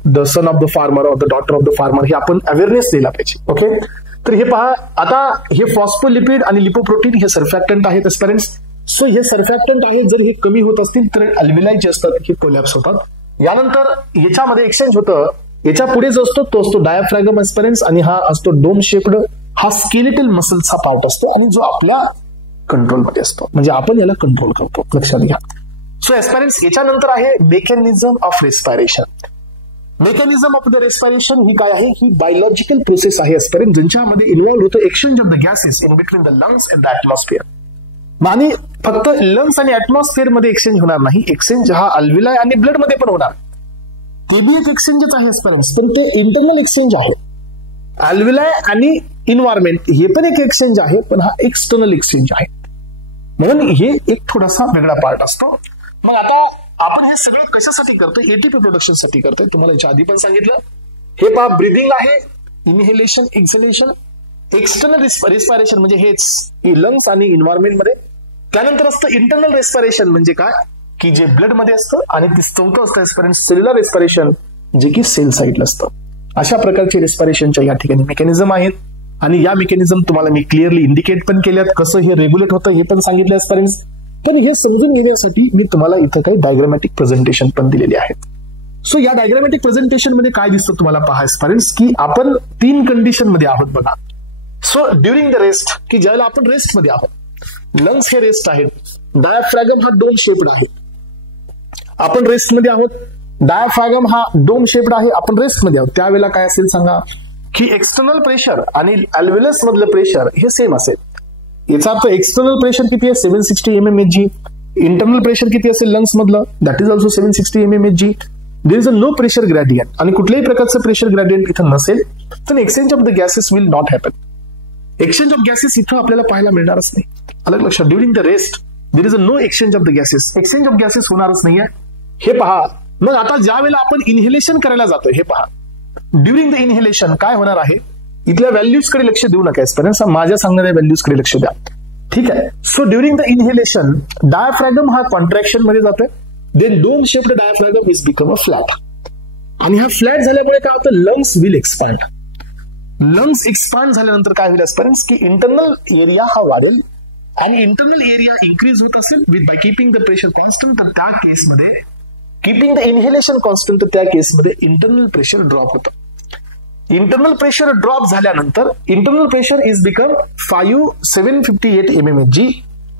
the son of the farmer or the daughter of the farmer हे आपण अवेअरनेस द्यायला पाहिजे. ओके, तर हे पहा, आता हे फॉस्फोलिपिड आणि लिपोप्रोटीन हे सर्फॅक्टंट आहेत एस्पेरेंट्स. सो हे सर्फॅक्टंट आहेत, जर हे कमी होत असतील तर अल्व्हिलाय जे असतात हे कोलॅप्स होतात. यानंतर याच्यामध्ये एक्सचेंज होतं. याच्या पुढे जो असतो तो असतो डायफ्रॅगम एस्पेरेंट्स, आणि हा असतो डोम शेप्ड. हा स्केलेटल मसलचा पार्ट असतो आणि जो आपल्या कंट्रोलमध्ये असतो, म्हणजे आपण याला कंट्रोल करतो. लक्षात घ्या. सो एस्पेरेंट्स याच्यानंतर आहे mechanism of respiration. Mechanism of the respiration ही काय आहे? ही बायोलॉजिकल प्रोसेस आहे एस्पेरेंट, ज्यांच्यामध्ये इन्व्हॉल्व्ह होतं exchange of the gases in between the lungs and the atmosphere. आणि फक्त लंग्स आणि ऍटमॉस्फिअर मध्ये एक्सचेंज होणार नाही, एक्सचेंज हा अल्व्हिलाय आणि ब्लड मध्ये पण होणार. ते बी एक एक्सचेंजच आहे एस्पेरेंट्स, पण ते इंटरनल एक्सचेंज आहे. अल्व्हिलाय आणि इन्व्हायरमेंट हे पण एक एक्सचेंज आहे, पण हा एक्सटर्नल एक्सचेंज आहे. म्हणून हे एक थोडासा वेगळा पार्ट असतो. मग आता आपण हे सगळं कशासाठी करतोय? एटीपी प्रोडक्शन साठी करतोय. तुम्हाला याच्या आधी पण सांगितलं. हे पहा, ब्रिदिंग आहे, इनहेलेशन, एक्सहेलेशन. एक्सटर्नल रेस्पिरेशन म्हणजे हेच लंग्स आणि इन्व्हायरमेंट मध्ये. त्यानंतर असतं इंटरनल रेस्पिरेशन, म्हणजे काय की जे ब्लड मध्ये असतं. आणि चौथं असतं रेस्पिरेशन सेल्युलर रेस्पिरेशन, जे की सेल साईडला असतं. अशा प्रकारचे रेस्पिरेशनच्या या ठिकाणी मेकॅनिझम आहेत. आणि या मेकॅनिझम तुम्हाला मी क्लिअरली इंडिकेट पण केल्यात. कसं हे रेग्युलेट होतं हे पण सांगितलं एस्पेरेंट्स. पण हे समजून घेण्यासाठी मी तुम्हाला इथं काही डायग्रामॅटिक प्रेझेंटेशन पण दिलेली आहेत. सो या डायग्रामॅटिक प्रेझेंटेशन मध्ये काय दिसतं तुम्हाला पहा एस्पेरेंट्स, की आपण 3 कंडिशन मध्ये आहोत बघा. सो ड्युरिंग द रेस्ट, की ज्यावेळेला आपण रेस्ट मध्ये आहोत, लंग्स हे रेस्ट आहेत, डायफ्रॅगम हा डोम शेप्ड आहे, आपण रेस्ट मध्ये आहोत. डायफ्रॅगम हा डोम शेप्ड आहे, आपण रेस्ट मध्ये आहोत. त्यावेळेला काय असेल सांगा, की एक्सटर्नल प्रेशर आणि अल्व्हिलस मधलं प्रेशर हे सेम असेल. याचा अर्थ एक्सटर्नल प्रेशर किती आहे? 760 mmHg. इंटरनल प्रेशर किती असेल लंग्स मधलं? That is also 760 mmHg. There is a no pressure gradient, आणि कुठल्याही प्रकारचं प्रेशर ग्रेडियंट इथं नसेल तर exchange of the gases will not happen. Exchange of gases इथं आपल्याला पाहायला मिळणारच नाही. अलग लक्षात. During the rest there is a no exchange of the gases. Exchange of gases होणारच नाहीये. हे पहा. मग आता ज्या वेळेला आपण इनहेलेशन करायला जातोय, हे पहा, ड्युरिंग द इनहेलेशन काय होणार आहे? इथल्या व्हॅल्यूज कडे लक्ष देऊ नका एस्पेरेंट्स, माझ्या सांगणाऱ्या व्हॅल्यूज कडे लक्ष द्या. ठीक आहे. So during the inhalation diaphragm हा कॉन्ट्रॅक्शन मध्ये जातोय. Then dome shaped diaphragm is become a flat. आणि हा फ्लॅट झाल्यामुळे काय होतं? Lungs will expand. Lungs expand झाल्यानंतर काय होईल एस्पेरेंट्स, की इंटरनल एरिया हा वाढेल. आणि इंटरनल एरिया इन्क्रीज होत असेल with by keeping the pressure constant, तर त्या केसमध्ये कीपिंग द इनहेलेशन कॉन्स्टंट, तर त्या केसमध्ये इंटरनल प्रेशर ड्रॉप होतं. इंटरनल प्रेशर ड्रॉप झाल्यानंतर internal pressure is become 758 mmHg,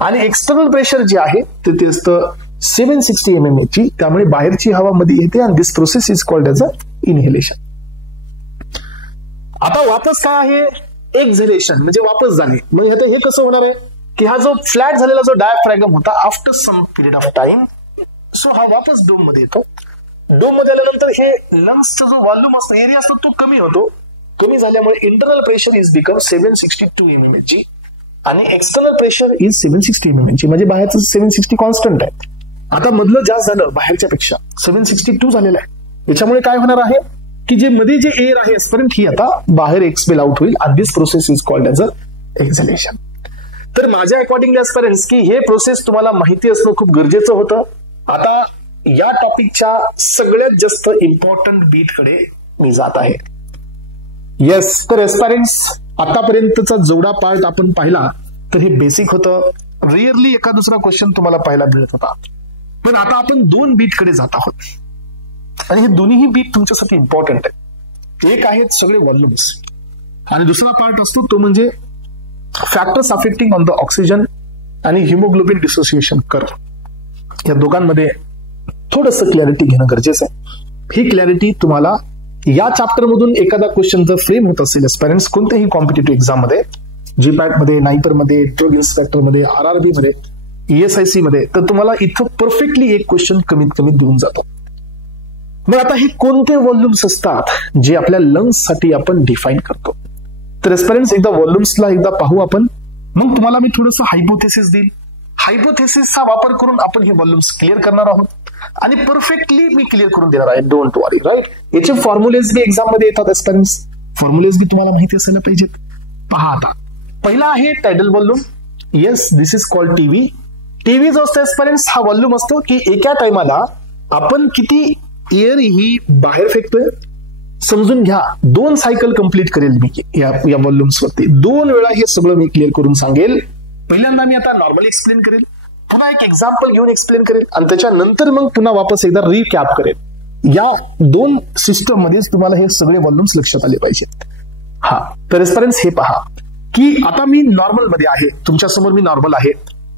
आणि एक्सटर्नल प्रेशर जे आहे ते असतं 760 mmHg. त्यामुळे बाहेरची हवा मध्ये येते, आणि this process is called as a inhalation. आता वापस काय आहे? एक्झहेलेशन, म्हणजे वापस जाणे. मग आता हे कसं होणार आहे, की हा जो फ्लॅट झालेला जो डायफ्रॅगम होता, after some period of time, so हा वापस डोम मध्ये येतो. डोम मध्ये आल्यानंतर हे लंग्सचा जो व्हॉल्यूम असतो, एरिया असतो, तो कमी होतो. कमी झाल्यामुळे internal pressure is become 762 mmHg आणि एक्सटर्नल प्रेशर इज 760 mmHg. म्हणजे बाहेरचं 760 कॉन्स्टंट आहे. आता मधलं जास्त झालं बाहेरच्या पेक्षा, 762 झालेलं आहे. याच्यामुळे काय होणार आहे की जे मध्ये जे एअर आहे एस्पिरंट ही आता बाहेर एक्सपेल आउट होईल आणि this process is called as a exhalation. तर माझ्या अकॉर्डिंगली एस्पिरंट्स की हे प्रोसेस तुम्हाला माहिती असणं खूप गरजेचं होतं. आता या टॉपिकच्या सगळ्यात जास्त इम्पॉर्टंट बीट कडे मी जात आहे. येस, तर एस्पिरंट्स आतापर्यंतचा जेवढा पार्ट आपण पाहिला तर हे बेसिक होतं. रिअरली एका दुसरा क्वेश्चन तुम्हाला पाहायला मिळत होता. पण आता आपण 2 बीट कडे जात आहोत आणि हे दोन्हीही बीट तुमच्यासाठी इम्पॉर्टंट आहे. एक आहेत सगळे व्हॉल्युम्स आणि दुसरा पार्ट असतो तो म्हणजे factors affecting on the oxygen आणि हिमोग्लोबिन डिसोसिएशन कर्व. या दोघांमध्ये थोडंसं क्लॅरिटी घेणं गरजेचं आहे. ही क्लॅरिटी तुम्हाला या चॅप्टर मधून एखादा क्वेश्चन जर फ्रेम होत असेल एस्पिरंट्स कोणत्याही कॉम्पिटेटिव्ह एक्झाम मध्ये, जीपॅट मध्ये, नायपर मध्ये, ड्रग इन्स्पेक्टर मध्ये, आरआरबी मध्ये, ESIC मध्ये, तर तुम्हाला इथं परफेक्टली एक क्वेश्चन कमीत कमी देऊन जातो. मग आता हे कोणते व्हॉल्युम्स असतात जे आपल्या लंग्स साठी आपण डिफाईन करतो. तर एस्पिरंट्स एकदा व्हॉल्युम्सला एकदा पाहू आपण. मग तुम्हाला मी थोडंसं हायपोथेसिस देईल. हायपोथेसिसचा वापर करून आपण हे व्हॉल्युम्स क्लिअर करणार आहोत आणि परफेक्टली मी क्लिअर करून देणार आहे. Don't worry, right. याचे फॉर्म्युलेज बी एक्झाम मध्ये येतात एस्पिरंट्स. फॉर्म्युलेज बी तुम्हाला माहिती असायला पाहिजेत. पहा आता, पहिला आहे tidal volume. Yes, this is called TV. TV जो असतो एस्पिरंट्स हा व्हॉल्यूम असतो की एका टाइमाला आपण किती एअर ही बाहेर फेकतोय. समजून घ्या, 2 सायकल कंप्लीट करेल मी या व्हॉल्युम्स वरती. 2 वेळा हे सगळं मी क्लिअर करून सांगेल. पहिल्यांदा मी आता नॉर्मली एक्सप्लेन करेल, पुन्हा एक एक्झाम्पल घेऊन एक्सप्लेन करेल आणि त्याच्यानंतर मग पुन्हा वापस एकदा रिकॅप करेल. या 2 सिस्टम मध्येच तुम्हाला हे सगळे व्हॉल्युम्स लक्षात आले पाहिजेत. हा, तर एस्पिरंट्स हे पहा की आता मी नॉर्मल मध्ये आहे, तुमच्या समोर मी नॉर्मल आहे.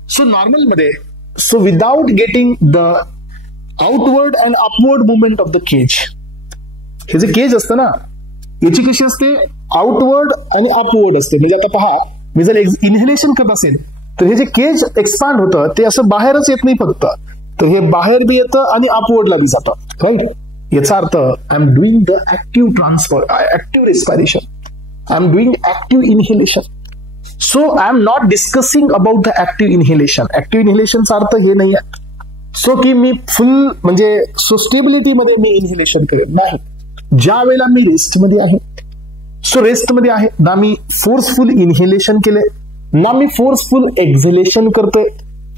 सो नॉर्मल मध्ये, so without getting the outward and upward movement of the cage. हे जे केज असतं ना, याची कशी असते, आउटवर्ड आणि अपवर्ड असते. म्हणजे आता पहा, मी जर इन्हेलेशन करत असेल तर हे जे केज एक्सपांड होतं ते असं बाहेरच येत नाही फक्त, तर हे बाहेर बी येतं आणि अपवर्डला बी जातं, राईट. याचा अर्थ I am doing the active transfer, active respiration, I am doing active inhalation. So I am not discussing about the active inhalation. Active इन्हेलेशनचा अर्थ हे नाही आहे सो की मी फुल म्हणजे सो स्टेबिलिटी मध्ये मी इन्हेलेशन करेन, नाही. ज्या वेळेला मी रेस्ट मध्ये आहे, सो रेस्ट मध्ये आहे ना मी फोर्सफुल इन्हेलेशन केले ना मी फोर्सफुल एक्झेलेशन करतोय,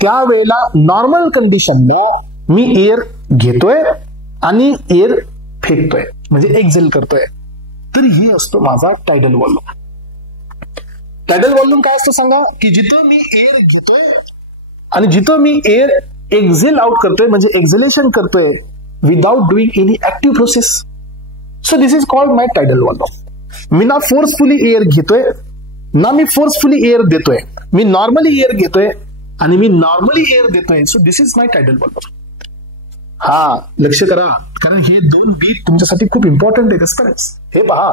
त्यावेळेला नॉर्मल कंडिशनला मी एअर घेतोय आणि एअर फेकतोय म्हणजे एक्झेल करतोय. तर हे असतो माझा टायडल व्हॉल्यूम. टायडल व्हॉल्यूम काय असतं सांगा, की जिथं मी एअर घेतोय आणि जिथं मी एअर एक्झेल आउट करतोय म्हणजे एक्झेलेशन करतोय without doing any active process. So this is called my tidal volume. मी ना फोर्सफुली एअर घेतोय ना मी फोर्सफुली एअर देतोय, मी नॉर्मली एअर घेतोय आणि मी नॉर्मली एअर देतोय. So this is my tidal volume. हा, लक्ष करा कारण हे 2 बीट तुमच्यासाठी खूप इम्पॉर्टंट आहेत. हे पहा,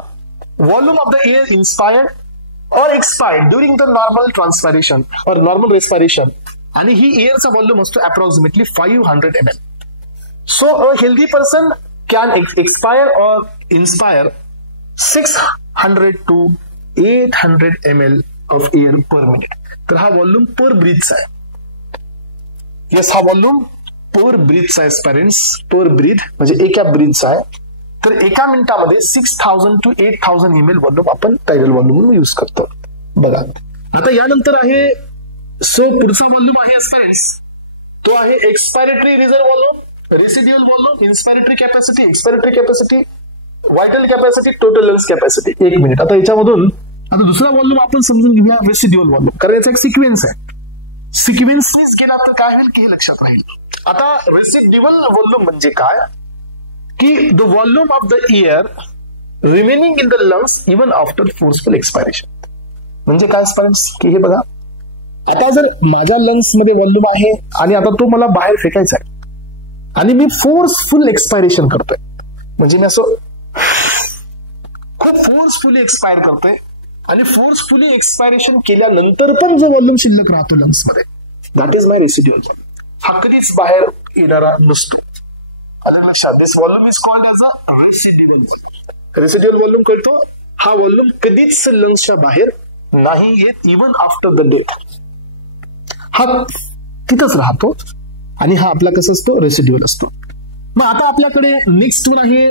volume of the air inspired or expired during the normal transpiration or normal respiration आणि ही एअरचा व्हॉल्यूम असतो approximately 500 ml. So a healthy person can expire or inspire 600 to 800 ml of air per minute. तर हा volume पर ब्रीथचा आहे. Yes, हा volume पर ब्रीथचा आहे parents. पर breath म्हणजे एका ब्रीथचा आहे. तर एका मिनिटामध्ये 6000 to 8000 ml व्हॉल्यूम आपण टायडल व्हॉल्यूम यूज करतो. बघा आता यानंतर आहे, सो पुढचा व्हॉल्यूम आहे फ्रेंड्स, तो आहे expiratory reserve volume, residual volume, inspiratory capacity, expiratory capacity, vital capacity, total lungs capacity. 1 minute. आता याच्यामधून आता दुसरा व्हॉल्यूम आपण समजून घेऊया, रेसिड्युअल व्हॉल्यूम. कारण याचा एक सिक्वेन्स आहे. सिक्वेन्सनीच गेला तर काय होईल की हे लक्षात राहील. आता रेसिड्युअल व्हॉल्यूम म्हणजे काय की the volume of the air remaining in the lungs even after forceful expiration. म्हणजे काय स्टुडंट्स की हे बघा, आता जर माझ्या लंग्स मध्ये व्हॉल्यूम आहे आणि आता तो मला बाहेर फेकायचा आहे आणि मी फोर्सफुल एक्सपायरेशन करतोय म्हणजे मी असं खूप फोर्सफुली एक्सपायर करतोय आणि फोर्सफुली एक्सपायरेशन केल्यानंतर पण जो व्हॉल्यूम शिल्लक राहतो लंग्स मध्ये, that is my residual volume. हा कधीच बाहेर येणारा नसतो. लक्षात, this volume is called as a residual volume. Residual volume कळतो, हा व्हॉल्यूम कधीच लंग्सच्या बाहेर नाही येत, इवन आफ्टर द डेथ. हा तिथंच राहतो आणि हा आपला कसं असतो, रेसिड्युअल असतो. मग आता आपल्याकडे नेक्स्ट आहे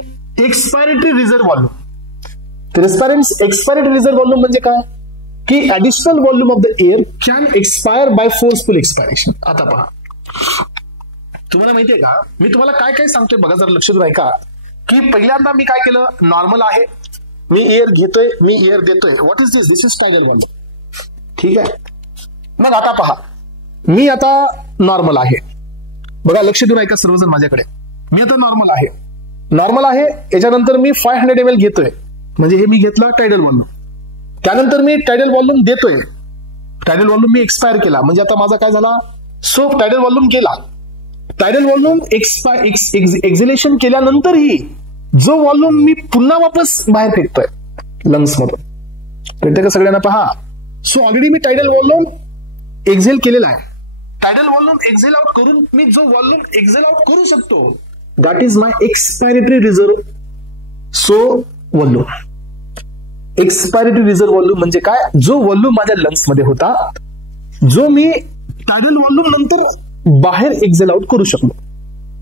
एक्सपायरेटरी रिझर्व्ह व्हॉल्यूम. तर एक्सपायरेटरी रिझर्व्ह व्हॉल्यूम म्हणजे काय, की additional volume of the air can expire by forceful expiration. आता पहा, तुम्हाला माहितीये का, मी तुम्हाला काय काय सांगतोय बघा, जर लक्ष देऊन ऐका, की पहिल्यांदा मी काय केलं, नॉर्मल आहे, मी एअर घेतोय, मी एअर देतोय. What is this, this is tidal volume. ठीक आहे. मग आता पहा, मी आता नॉर्मल आहे, बघा लक्ष देऊन ऐका सर्वजण माझ्याकडे. मी आता नॉर्मल आहे, याच्यानंतर मी 500 ml घेतोय, म्हणजे हे मी घेतलं टायडल व्हॉल्यूम. त्यानंतर मी टायडल व्हॉल्यूम देतोय, टायडल व्हॉल्यूम मी एक्सपायर केला, म्हणजे आता माझा काय झाला, सो टायडल व्हॉल्यूम केला. टायडल व्हॉल्यूम एक्झिलेशन केल्यानंतरही जो व्हॉल्यूम मी पुन्हा वापस बाहेर फेकतोय लंग्स मधून, कळतं का सगळ्यांना. पहा, सो ऑलरेडी मी टायडल व्हॉल्यूम एक्झेल केलेला आहे. टायडल व्हॉल्यूम एक्झेल आउट करून मी जो व्हॉल्यूम एक्झेल आउट करू शकतो, that is my expiratory reserve. So volume, expiratory reserve volume म्हणजे काय, जो व्हॉल्यूम माझ्या लंग्स मध्ये होता, जो मी टायडल व्हॉल्यूम नंतर बाहेर एक्झेल आउट करू शकलो.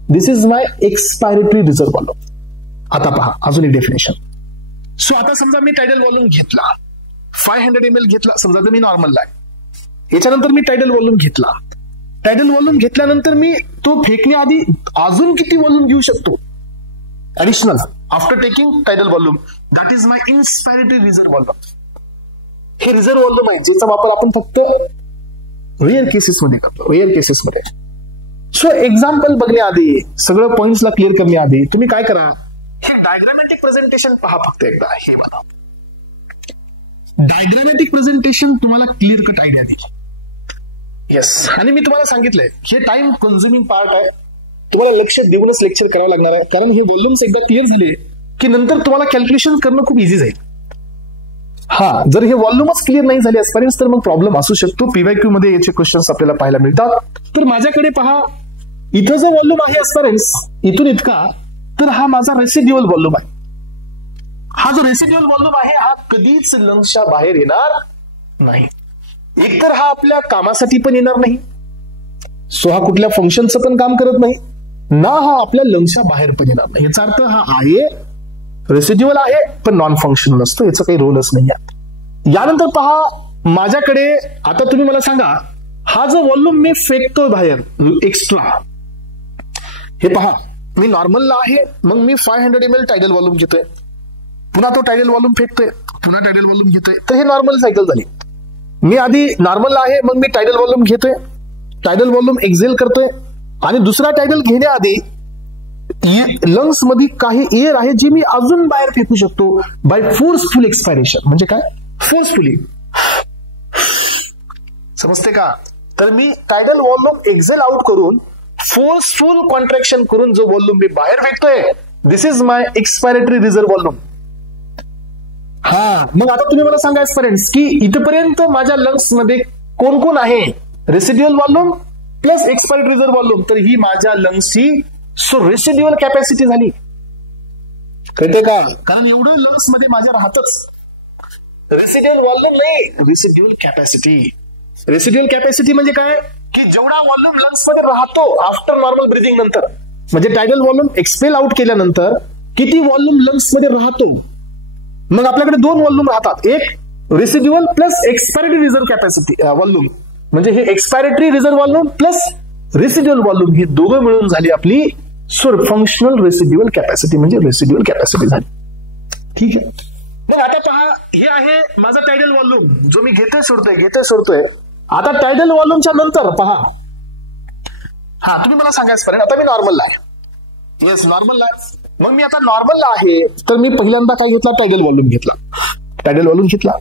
This is my expiratory reserve volume. आता पहा अजून एक डेफिनेशन. सो आता समजा मी टायडल व्हॉल्यूम घेतला, 500 ml घेतला, समजा तर मी नॉर्मलला आहे. याच्यानंतर मी टायडल व्हॉल्यूम घेतला. टायडल व्हॉल्यूम घेतल्यानंतर मी तो फेकण्याआधी अजून किती व्हॉल्यूम घेऊ शकतो additional, after taking tidal volume, that is my inspiratory reserve volume. हे रिझर्व्ह व्हॉल्यूम आहे, ज्याचा वापर आपण फक्त रेअर केसेसमध्ये करतो, रेअर केसेसमध्ये. सो एक्झाम्पल बघण्याआधी, सगळं पॉइंट्सला क्लिअर करण्याआधी तुम्ही काय करा, हे डायग्रामॅटिक प्रेझेंटेशन पहा फक्त एकदा. हे मला डायग्रामॅटिक प्रेझेंटेशन तुम्हाला क्लिअर कट आयडिया देईल. येस, आणि मी तुम्हाला सांगितलंय हे टाइम कन्झ्युमिंग पार्ट आहे, तुम्हाला लक्ष देऊनच लेक्चर करावं लागणार आहे, कारण हे व्हॉल्यूम्स एकदा क्लिअर झाले की नंतर तुम्हाला कॅल्क्युलेशन करणं खूप इझी जाईल. हा, जर हे व्हॉल्यूमच क्लिअर नाही झाले आजपर्यंत तर मग प्रॉब्लेम असू शकतो. पीवायक्यू मध्ये याचे क्वेश्चन्स आपल्याला पाहायला मिळतात. तर माझ्याकडे पहा, इथं जो व्हॉल्यूम आहे आजपर्यंत इथून इतका, तर हा माझा रेसिड्युअल व्हॉल्यूम आहे. हा जो रेसिड्युअल व्हॉल्यूम आहे हा कधीच लंग्सच्या बाहेर येणार नाही. एकतर हा आपल्या कामासाठी पण येणार नाही, सो हा कुठल्या फंक्शनचं पण काम करत नाही, ना हा आपल्या लंग्सच्या बाहेर पण येणार नाही. याचा अर्थ हा आहे रेसिड्युअल आहे पण नॉन फंक्शनल असतो, याचा काही रोलच नाही आहे. यानंतर पहा माझ्याकडे, आता तुम्ही मला सांगा, हा जो व्हॉल्यूम मी फेकतोय बाहेर एक्स्ट्रा, हे पहा मी नॉर्मलला आहे, मग मी 500 ml टायडल व्हॉल्यूम घेतोय, पुन्हा तो टायडल व्हॉल्यूम फेकतोय, पुन्हा टायडल व्हॉल्यूम घेतोय, तर हे नॉर्मल सायकल झाली. मी आधी नॉर्मलला आहे, मग मी टायडल व्हॉल्यूम घेतोय, टायडल व्हॉल्यूम एक्झेल करतोय, आणि दुसरा टायडल घेण्याआधी लंग्स मध्ये काही एअर आहे जी मी अजून बाहेर फेकू शकतो बाय फोर्सफुल एक्सपायरेशन. म्हणजे काय, फोर्सफुली, समजते का. तर मी टायडल व्हॉल्यूम एक्झेल आउट करून फोर्सफुल कॉन्ट्रॅक्शन करून जो व्हॉल्यूम मी बाहेर फेकतोय, this is my expiratory reserve volume. हा, मग आता तुम्ही मला सांगा फ्रेंड्स की इथपर्यंत माझ्या लंग्स मध्ये कोण कोण आहे, residual volume plus expiratory reserve volume. तर ही माझ्या लंग्सची सो रेसिड्युअल कॅपॅसिटी झाली, कळते का, कारण एवढं लंग्स मध्ये माझ्या राहतच. रेसिड्युअल व्हॉल्यूम नाही, रेसिड्युअल कॅपॅसिटी. रेसिड्युअल कॅपॅसिटी म्हणजे काय, की जेवढा व्हॉल्यूम लंग्स मध्ये राहतो आफ्टर नॉर्मल ब्रिदिंग नंतर, म्हणजे टायडल व्हॉल्यूम एक्सपेल आउट केल्यानंतर किती व्हॉल्यूम लंग्स मध्ये राहतो. मग आपल्याकडे दोन व्हॉल्यूम राहतात, एक residual plus expiratory reserve capacity volume, म्हणजे हे expiratory reserve volume plus residual volume, ही दोघं मिळून झाली आपली फंक्शनल रेसिड्युअल कॅपॅसिटी, म्हणजे रेसिड्युअल कॅपॅसिटी झाली. ठीक आहे. मग आता पहा, हे आहे माझा टायडल व्हॉल्यूम जो मी घेतोय सोडतोय. आता टायडल व्हॉल्यूमच्या नंतर पहा, हा तुम्ही मला सांगायचं पर्यंत आता मी नॉर्मलला आहे. येस, नॉर्मलला आहे. मग मी आता नॉर्मलला आहे, तर मी पहिल्यांदा काय घेतला, टायडल व्हॉल्यूम घेतला.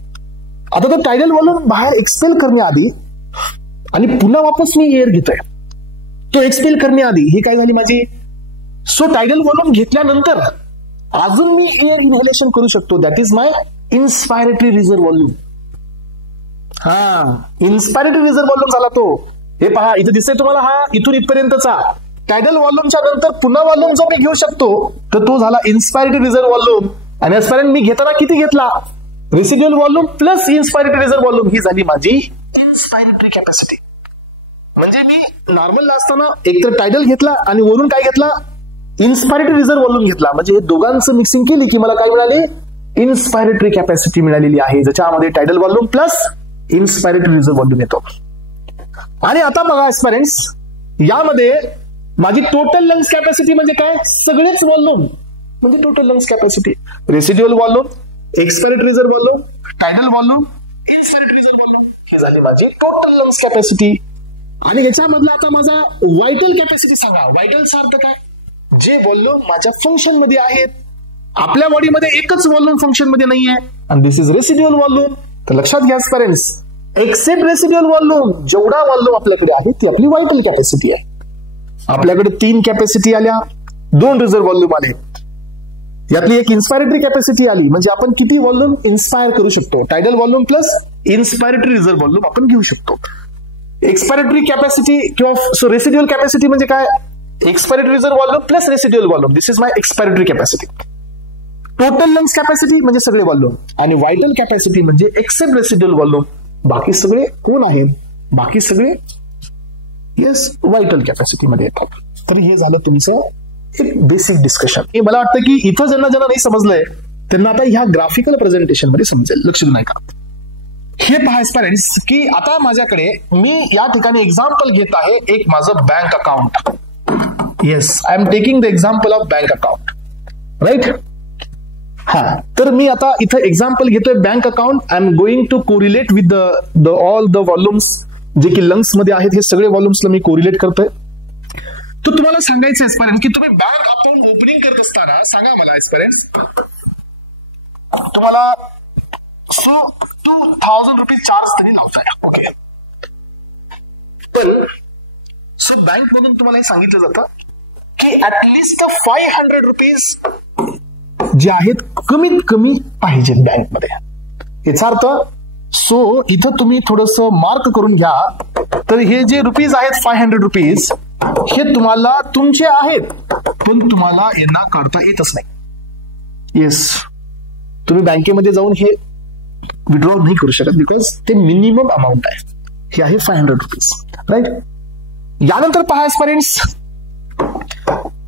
आता तो टायडल व्हॉल्यूम बाहेर एक्सपेल करण्याआधी आणि पुन्हा वापस मी एअर घेतोय, तो एक्सपेल करण्याआधी ही काय झाली माझी, सो टायडल व्हॉल्यूम घेतल्यानंतर अजून मी एअर इनहेलेशन करू शकतो, that is my inspiratory reserve volume. हा, इन्स्पायरेटरी रिझर्व्ह व्हॉल्यूम झाला तो. हे पहा इथे दिसतंय तुम्हाला, हा इथून इथपर्यंतचा टायडल व्हॉल्यूमच्या नंतर पुन्हा व्हॉल्यूम जो मी घेऊ शकतो तर तो झाला इन्स्पायरेटरी रिझर्व्ह व्हॉल्यूम. आणि एस्पायरंट मी घेताना किती घेतला? Residual volume plus inspiratory reserve volume, ही झाली माझी इन्स्पायरेटरी कॅपॅसिटी. म्हणजे मी नॉर्मलला असताना एकतर टायडल घेतला आणि वरून काय घेतला? इन्स्पायरेटरी रिझर्व्ह व्हॉल्यूम घेतला. म्हणजे हे दोघांचं मिक्सिंग केली की मला काय मिळाले? इन्स्पायरेटरी कॅपॅसिटी मिळालेली आहे, ज्याच्यामध्ये tidal volume plus inspiratory reserve volume येतो. आणि आता बघा एस्पायरंट्स, यामध्ये माझी टोटल लंग्स कॅपॅसिटी म्हणजे काय? सगळेच व्हॉल्यूम म्हणजे total lungs capacity. Residual volume, expiratory reserve volume, tidal volume, inspiratory reserve volume, हे झाली माझी टोटल लंग्स कॅपॅसिटी. आणि याच्यामधला आता माझा व्हायटल कॅपॅसिटी सांगा. व्हायटलचा अर्थ काय? जे व्हॉल्यूम माझ्या फंक्शन मध्ये आहेत. आपल्या बॉडीमध्ये एकच व्हॉल्यूम फंक्शन मध्ये नाहीये, आणि दिस इज रेसिड्युअल व्हॉल्यूम. तर लक्षात घ्या पेरेंट्स, एक्सेप्ट रेसिड्युअल व्हॉल्यूम, जेवढा व्हॉल्यूम आपल्याकडे आहे ती आपली व्हायटल कॅपॅसिटी आहे. आपल्याकडे 3 कॅपॅसिटी आल्या, 2 रिझर्व्ह व्हॉल्यूम आले, यातली एक इन्स्पायरेटरी कॅपॅसिटी आली. म्हणजे आपण किती व्हॉल्यूम इन्स्पायर करू शकतो? Tidal volume plus inspiratory reserve volume आपण घेऊ शकतो. एक्सपायरेटरी कॅपॅसिटी किंवा रेसिड्युअल कॅपॅसिटी म्हणजे काय? Expiratory reserve volume plus residual volume, this is my expiratory capacity. Total lungs capacity म्हणजे सगळे व्हॉल्यूम, आणि व्हायटल कॅपॅसिटी म्हणजे एक्सेप्ट रेसिड्युअल व्हॉल्यूम, बाकी सगळे कोण आहेत? बाकी सगळे येस व्हायटल कॅपॅसिटी मध्ये येतात. तर हे झालं तुमचं एक बेसिक डिस्कशन. मला वाटतं की इथं ज्यांना नाही समजलंय त्यांना आता ह्या ग्राफिकल प्रेझेंटेशन मध्ये समजेल. लक्ष देऊ नका. हे पहा पेरेंट्स की आता माझ्याकडे मी या ठिकाणी एक्झाम्पल घेत आहे एक माझं bank account. Yes, I am taking the example of bank account, right? हा, तर मी आता इथं एक्झाम्पल घेतोय bank account. I am going to correlate with the all the volumes जे की लंग्स मध्ये आहेत. हे सगळे व्हॉल्यूम्सला मी कोरिलेट करतोय. तर तुम्हाला सांगायचं एस्पायरंट की तुम्ही बँक अकाउंट ओपनिंग करत असताना सांगा मला एस्पायरंट, तुम्हाला 2000 रुपीज चार्ज तरी लावताय. ओके, पण बँक मधून तुम्हाला हे सांगितलं जातं की ऍटलिस्ट 500 रुपीज जे आहेत कमीत कमी पाहिजेत बँकमध्ये. याचा अर्थ इथं तुम्ही थोडस मार्क करून घ्या. तर हे जे रुपीज आहेत 500 रुपीज हे तुम्हाला तुमचे आहेत, पण तुम्हाला यांना करता येतच नाही. येस, तुम्ही बँकेमध्ये जाऊन हे विड्रॉ नाही करू शकत, बिकॉज ते मिनिमम अमाऊंट आहे. हे आहे 500 रुपीज, राईट? यानंतर पहा पेरेंट्स,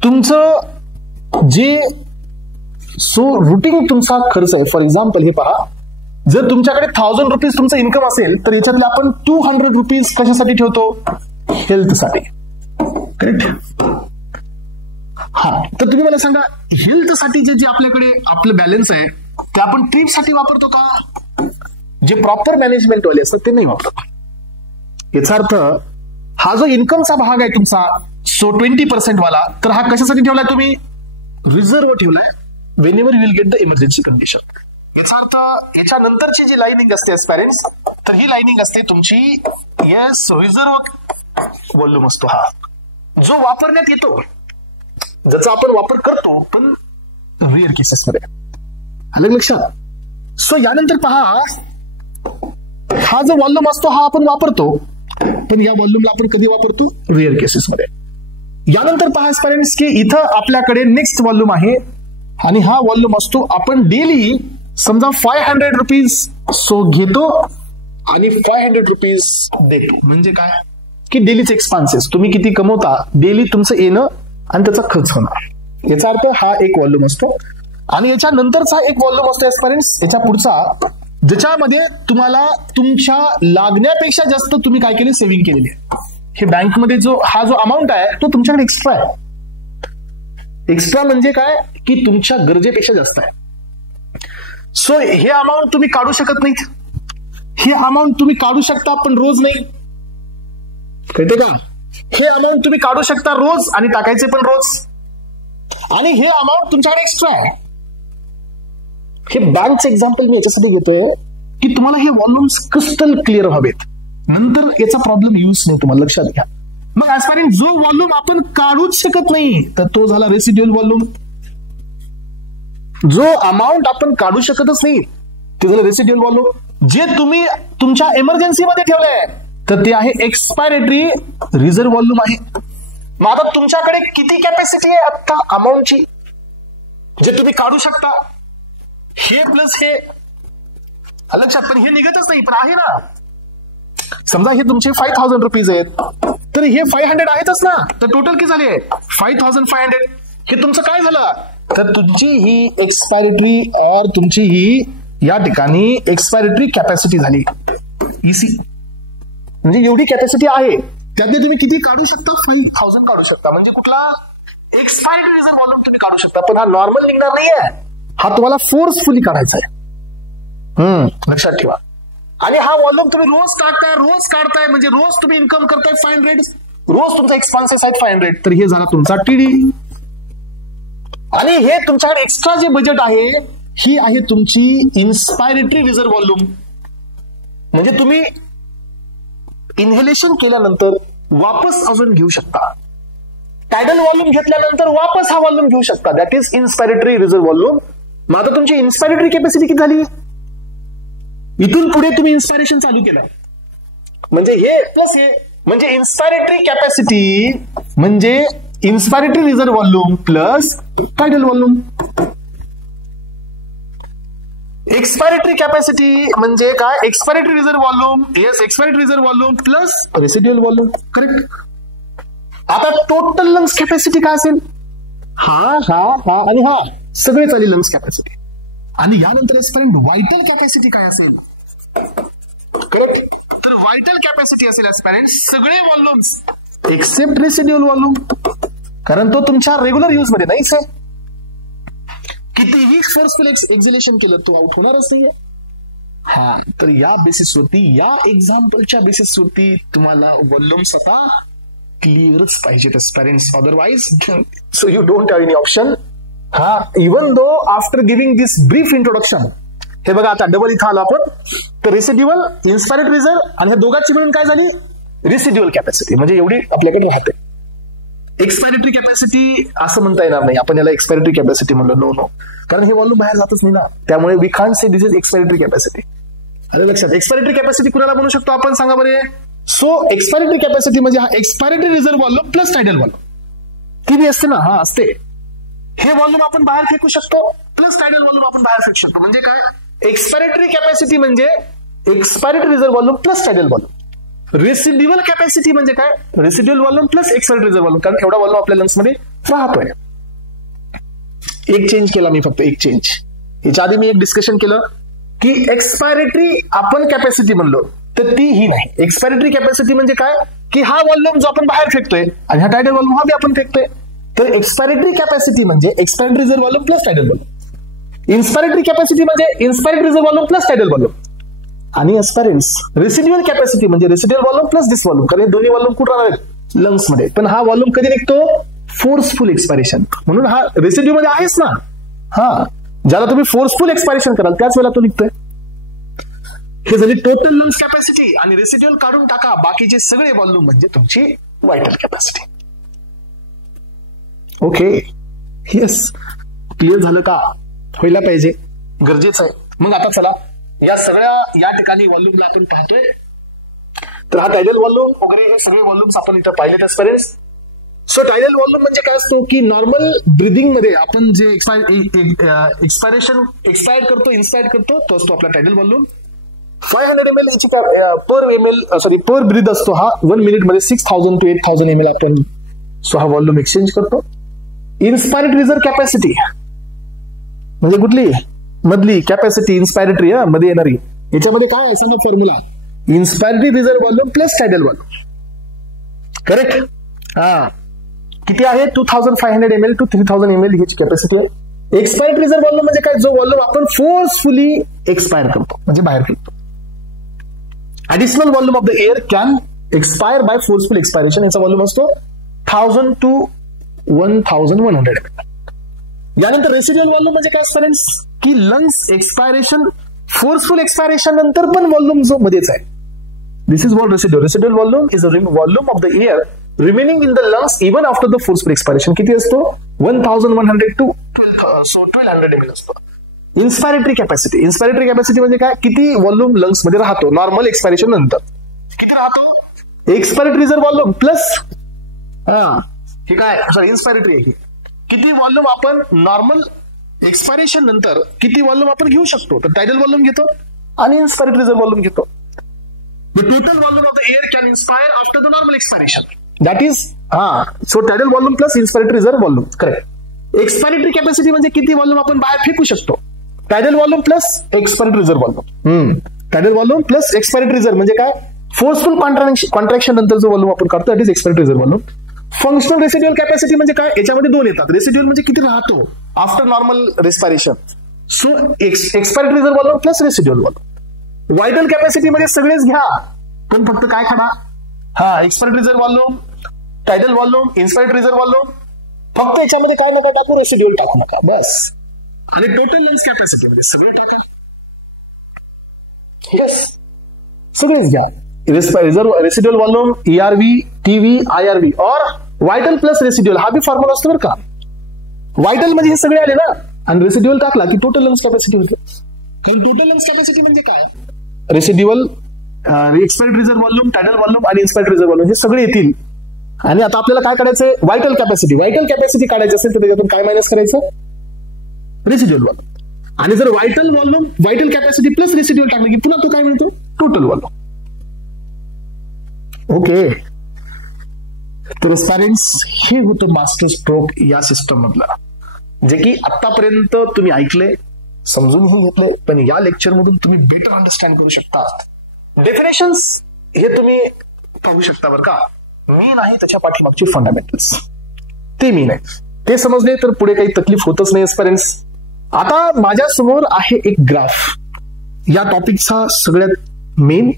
तुमचं जे रुटीन तुमचा खर्च आहे. फॉर एक्झाम्पल हे पहा, जर तुमच्याकडे 1000 रुपीज तुमचं इन्कम असेल तर याच्यातले आपण 200 रुपीज कशासाठी ठेवतो? हेल्थसाठी, करेक्ट? हा, तर तुम्ही मला सांगा, हेल्थसाठी जे आपल्याकडे आपलं बॅलन्स आहे ते आपण ट्रिपसाठी वापरतो का? जे प्रॉपर मॅनेजमेंट वाले असतात ते नाही वापरत. याचा अर्थ हा जो इन्कमचा भाग आहे तुमचा 20% वाला, तर हा कशासाठी ठेवलाय तुम्ही? रिझर्व्ह ठेवलाय, Wien ever you will get the emergency condition. याचा अर्थ याच्यानंतरची जी लाइनिंग असते पेरेंट्स, तर ही लाइनिंग असते तुमची येस रिझर्व्ह व्हॉल्यूम असतो, हा जो वापरण्यात येतो, ज्याचा आपण वापर करतो पण रेअर केसेस मध्ये. आलं लक्षात? यानंतर पहा, हा जो व्हॉल्यूम असतो हा आपण वापरतो, पण या व्हॉल्यूमला आपण कधी वापरतो? रेअर केसेस मध्ये. यानंतर पहा पेरेंट्स की इथं आपल्याकडे नेक्स्ट व्हॉल्यूम आहे, आणि हा व्हॉल्यूम असतो आपण डेली समजा 500 रुपीज घेतो आणि 500 रुपीज देतो. म्हणजे काय? की डेलीचे एक्सपेन्सेस, तुम्ही किती कमवता, डेली तुमचं येणं आणि त्याचा खर्च होणार. याचा अर्थ हा एक व्हॉल्यूम असतो. आणि याच्या नंतरचा एक व्हॉल्यूम असतो पेरेंट्स, याच्या पुढचा, ज्याच्यामध्ये तुम्हाला तुमच्या लागण्यापेक्षा जास्त तुम्ही काय केले? सेव्हिंग केलेली आहे. हे बँकमध्ये हा जो अमाऊंट आहे तो तुमच्याकडे एक्स्ट्रा आहे. एक्स्ट्रा म्हणजे काय? की तुमच्या गरजेपेक्षा जास्त आहे. हे अमाऊंट तुम्ही काढू शकत नाहीत. हे अमाऊंट तुम्ही काढू शकता पण रोज नाही, कळते का? हे अमाऊंट तुम्ही काढू शकता रोज आणि टाकायचे पण रोज, आणि हे अमाऊंट तुमच्याकडे एक्स्ट्रा आहे. हे बँकचं एक्झाम्पल मी याच्यासाठी घेतोय की तुम्हाला हे व्हॉल्यूम्स क्रिस्टल क्लिअर व्हावेत. नंतर याचा प्रॉब्लेम यूज नाही, तुम्हाला लक्षात घ्या. मग ऍजपर्यंत जो व्हॉल्यूम आपण काढूच शकत नाही तर तो झाला रेसिड्युअल व्हॉल्यूम. जो अमाऊंट आपण काढू शकतच नाही ते झालं रेसिड्युअल व्हॉल्यूम. जे तुम्ही तुमच्या इमर्जन्सी मध्ये ठेवलंय तर ते आहे एक्सपायरेटरी रिझर्व्ह व्हॉल्यूम आहे. मग आता तुमच्याकडे किती कॅपॅसिटी आहे आता अमाऊंटची जे तुम्ही काढू शकता? हे प्लस हे लक्षात, पण हे निघतच नाही, पण आहे ना. समजा हे तुमचे 5000 रुपीज आहेत, तर हे 500 आहेतच ना, तर टोटल किती झाले? 5500. हे तुमचं काय झालं? तर तुमची ही एक्सपायरेटरी और तुमची ही या ठिकाणी एक्सपायरेटरी कॅपॅसिटी झाली. इसी म्हणजे एवढी कॅपॅसिटी आहे, त्यातले तुम्ही किती काढू शकता? 5000 काढू शकता. म्हणजे कुठला एक्सपायरेटरी रिझर्व व्हॉल्यूम तुम्ही काढू शकता, पण हा नॉर्मल निघणार नाहीये, हा तुम्हाला फोर्सफुली काढायचा आहे. लक्षात ठेवा. आणि हा व्हॉल्यूम तुम्ही रोज काढताय म्हणजे रोज तुम्ही इन्कम करताय 500, रोज तुमचा एक्सपेन्सेस आहेत 500, तर हे झाला तुमचा टीडी. आणि हे तुमच्याकडे एक्स्ट्रा जे बजेट आहे ही आहे तुमची इन्स्पायरेटरी रिझर्व व्हॉल्यूम. म्हणजे तुम्ही इन्हेलेशन केल्यानंतर वापस अजून घेऊ शकता, टायडल व्हॉल्यूम घेतल्यानंतर वापस हा व्हॉल्यूम घेऊ शकता, दॅट इज इन्स्पायरेटरी रिझर्व व्हॉल्यूम. मग आता तुमची इन्स्पायरेटरी कॅपॅसिटी किती झाली? इथून पुढे तुम्ही इन्स्पायरेशन चालू केलं म्हणजे हे प्लस हे, म्हणजे इन्स्पायरेटरी कॅपॅसिटी म्हणजे inspiratory reserve volume plus tidal volume. Expiratory capacity म्हणजे काय? Expiratory reserve volume, yes, expiratory reserve volume plus residual volume. Correct. आता टोटल लंग्स कॅपॅसिटी काय असेल? हा आणि हा सगळे चालेल लंग्स कॅपॅसिटी. आणि यानंतर व्हायटल कॅपॅसिटी काय असेल? करेक्ट. तर व्हायटल कॅपॅसिटी असेल ऍस्पिरंट सगळे व्हॉल्यूम्स एक्सेप्ट रेसिड्युअल व्हॉल्यूम, कारण तो तुमच्या रेग्युलर युज मध्ये नाहीच आहे. कितीही फोर्सफुल एक्झिलेशन केलं तो आउट होणारच नाहीये. हा, तर या बेसिसवरती, या एक्झाम्पलच्या बेसिसवरती तुम्हाला व्हॉल्यूम्स आता क्लिअरच पाहिजेत aspirants, otherwise so you don't have any option. हा, even though after giving this brief introduction, हे बघा आता डबल इथं आलो आपण, तर रेसिड्युअल, इन्स्पायरेटरी रिझर्व आणि ह्या दोघांची मिळून काय झाली? Residual capacity. म्हणजे एवढी आपल्याकडे राहते. एक्सपायरेटरी कॅपॅसिटी असं म्हणता येणार नाही, आपण याला एक्सपायरेटरी कॅपॅसिटी म्हणलं. नो, कारण हे व्हॉल्यूम बाहेर जातच नाही ना, त्यामुळे we can't say this is expiratory capacity. आलं लक्षात? एक्सपायरेटरी कॅपॅसिटी कुणाला म्हणू शकतो आपण, सांगा बरे? सो एक्सपायरेटरी कॅपॅसिटी म्हणजे हा expiratory reserve volume plus tidal volume. किती असते ना? हा असते. हे व्हॉल्यूम आपण बाहेर फेकू शकतो प्लस टायडल व्हॉल्यूम आपण बाहेर फेकू शकतो. म्हणजे काय? एक्सपायरेटरी कॅपॅसिटी म्हणजे expiratory reserve volume plus tidal volume. Residual capacity म्हणजे काय? Residual volume plus expiratory reserve volume, कारण एवढा व्हॉल्यूम आपल्या लंग्स मध्ये राहतोय. एक चेंज केला मी, फक्त एक चेंज. याच्या आधी मी एक डिस्कशन केलं की एक्सपायरेटरी आपण कॅपॅसिटी म्हणलो तर ती ही नाही. एक्सपायरेटरी कॅपॅसिटी म्हणजे काय? की हा व्हॉल्यूम जो आपण बाहेर फेकतोय आणि हा टायडल व्हॉल्यूम हा बी आपण फेकतोय. तर एक्सपायरेटरी कॅपॅसिटी म्हणजे expiratory reserve volume plus tidal volume. Inspiratory capacity म्हणजे inspiratory reserve volume plus tidal volume. आणि ऍस्पिरंट्स रेसिड्युअल कॅपॅसिटी म्हणजे residual volume plus this volume, कारण हे दोन्ही व्हॉल्यूम कुठे राहणार आहेत? लंग्स मध्ये. पण हा व्हॉल्यूम कधी निघतो? Forceful expiration. म्हणून हा रेसिड्यू मध्ये आहेच ना. हा, ज्याला तुम्ही फोर्सफुल एक्सपायरेशन कराल त्याच वेळेला तो निघतोय. हे झाली टोटल लंग्स कॅपॅसिटी. आणि रेसिड्युअल काढून टाका, बाकीचे सगळे व्हॉल्यूम म्हणजे तुमची vital capacity. Okay, yes, clear झालं का? व्हायला पाहिजे, गरजेचं आहे. मग आता चला या सगळ्या या ठिकाणी व्हॉल्यूमला आपण पाहतोय. तर हा टायडल व्हॉल्यूम वगैरे हे सगळे व्हॉल्यूम्स आपण इथं पाहिलेत ऍस्पिरंट्स. सो टायडल व्हॉल्यूम म्हणजे काय असतो की नॉर्मल ब्रिदिंग मध्ये आपण जे एक्सपायर करतो, इन्स्पायर करतो, तो असतो आपला टायडल व्हॉल्यूम. 500 ml पर ब्रीथ असतो हा. 1 मिनिट मध्ये 6000 to 8000 ml आपण सो हा व्हॉल्यूम एक्सचेंज करतो. इन्स्पायरेटरी रिझर्व कॅपॅसिटी म्हणजे कुठली? मधली कॅपॅसिटी, इन्स्पायरेटरी मध्ये येणारी. याच्यामध्ये काय आहे सांगा formula? Inspiratory reserve volume plus tidal volume. Correct. हा, किती आहे? 2500 ml to 3000 ml ह्याची कॅपॅसिटी आहे. एक्सपायरेटरी रिझर्व व्हॉल्यूम म्हणजे काय? जो व्हॉल्यूम आपण फोर्सफुली एक्सपायर करतो म्हणजे बाहेर फेकतो. Additional volume of the air can expire by forceful expiration. याचा व्हॉल्यूम असतो 1000 to 1100 ml. यानंतर रेसिड्युअल व्हॉल्यूम म्हणजे काय फ्रेंड्स? की लंग्स एक्सपायरेशन, फोर्सफुल एक्सपायरेशन नंतर पण व्हॉल्यूम जो मध्येच आहे. This is what residual. Residual volume is a volume of the air remaining in the lungs even after the forceful expiration. किती असतो? 1100 to 1200 ml असतो. इन्स्पायरेटरी कॅपॅसिटी. इन्स्पायरेटरी कॅपॅसिटी म्हणजे काय? किती व्हॉल्यूम लंग्स मध्ये राहतो नॉर्मल एक्सपायरेशन नंतर. किती राहतो? एक्सपायरेटरी रिझर्व व्हॉल्यूम प्लस हे काय सॉरी इन्स्पायरेटरी आहे. किती व्हॉल्यूम आपण नॉर्मल एक्सपायरेशन नंतर किती व्हॉल्यूम आपण घेऊ शकतो, तर टायडल व्हॉल्यूम घेतो आणि इन्स्पायरेटरी रिझर्व व्हॉल्यूम घेतो. The total volume of the air can inspire after the normal expiration, that is so tidal volume plus inspiratory reserve volume. Correct. Expiratory capacity म्हणजे किती व्हॉल्यूम आपण बाहेर फेकू शकतो. Tidal volume plus expiratory reserve volume. Tidal volume plus expiratory reserve म्हणजे काय, forceful contraction नंतर जो व्हॉल्यूम आपण करतो that is expiratory reserve volume. Functional residual capacity म्हणजे काय, याच्यामध्ये दोन येतात. रेसिड्युअल म्हणजे किती राहतो after normal respiration, so expiratory reserve volume plus residual volume. Vital capacity मध्ये सगळेच घ्या, पण फक्त काय काढा, expiratory reserve volume, tidal volume, inspiratory reserve volume. फक्त याच्यामध्ये काय नका टाकू, रेसिड्युअल टाकू नका बस. आणि टोटल लंग्स कॅपॅसिटी मध्ये सगळे टाका. येस, सगळेच घ्या. Residual volume, ERV, TV, IRV और व्हायटल प्लस रेसिड्युअल, हा बी फॉर्म्युला असतो बरं का. व्हायटल म्हणजे हे सगळे आले ना, आणि रेसिड्युअल टाकला की टोटल लंग्स कॅपॅसिटी होते. कारण टोटल लंग्स कॅपॅसिटी म्हणजे काय, residual, expiratory reserve volume, tidal volume आणि इन्स्पायरेटरी रिझर्व व्हॉल्यूम हे सगळे येतील. आणि आता आपल्याला काय काढायचंय, व्हायटल कॅपॅसिटी. व्हायटल कॅपॅसिटी काढायची असेल तर त्याच्यातून काय मायनस करायचं, रेसिड्युअल व्हॉल्यूम. आणि जर vital volume, vital capacity plus residual टाकलं की पुन्हा तो काय मिळतो, टोटल व्हॉल्यूम. ओके. तर पॅरेंट्स, हे होतं मास्टर स्ट्रोक या सिस्टम मधलं, जे की आतापर्यंत तुम्ही ऐकले, समजूनही घेतले, पण या लेक्चर मधून तुम्ही बेटर अंडरस्टँड करू शकता. डेफिनेशन्स हे तुम्ही पाहू शकता बरं का. मी नाही त्याच्या पाठीमागचे फंडामेंटल्स, ते मी नाही, ते समजले तर पुढे काही तकलीफ होतच नाही पॅरेंट्स. आता माझ्या समोर आहे एक ग्राफ, या टॉपिकचा सगळ्यात मेन,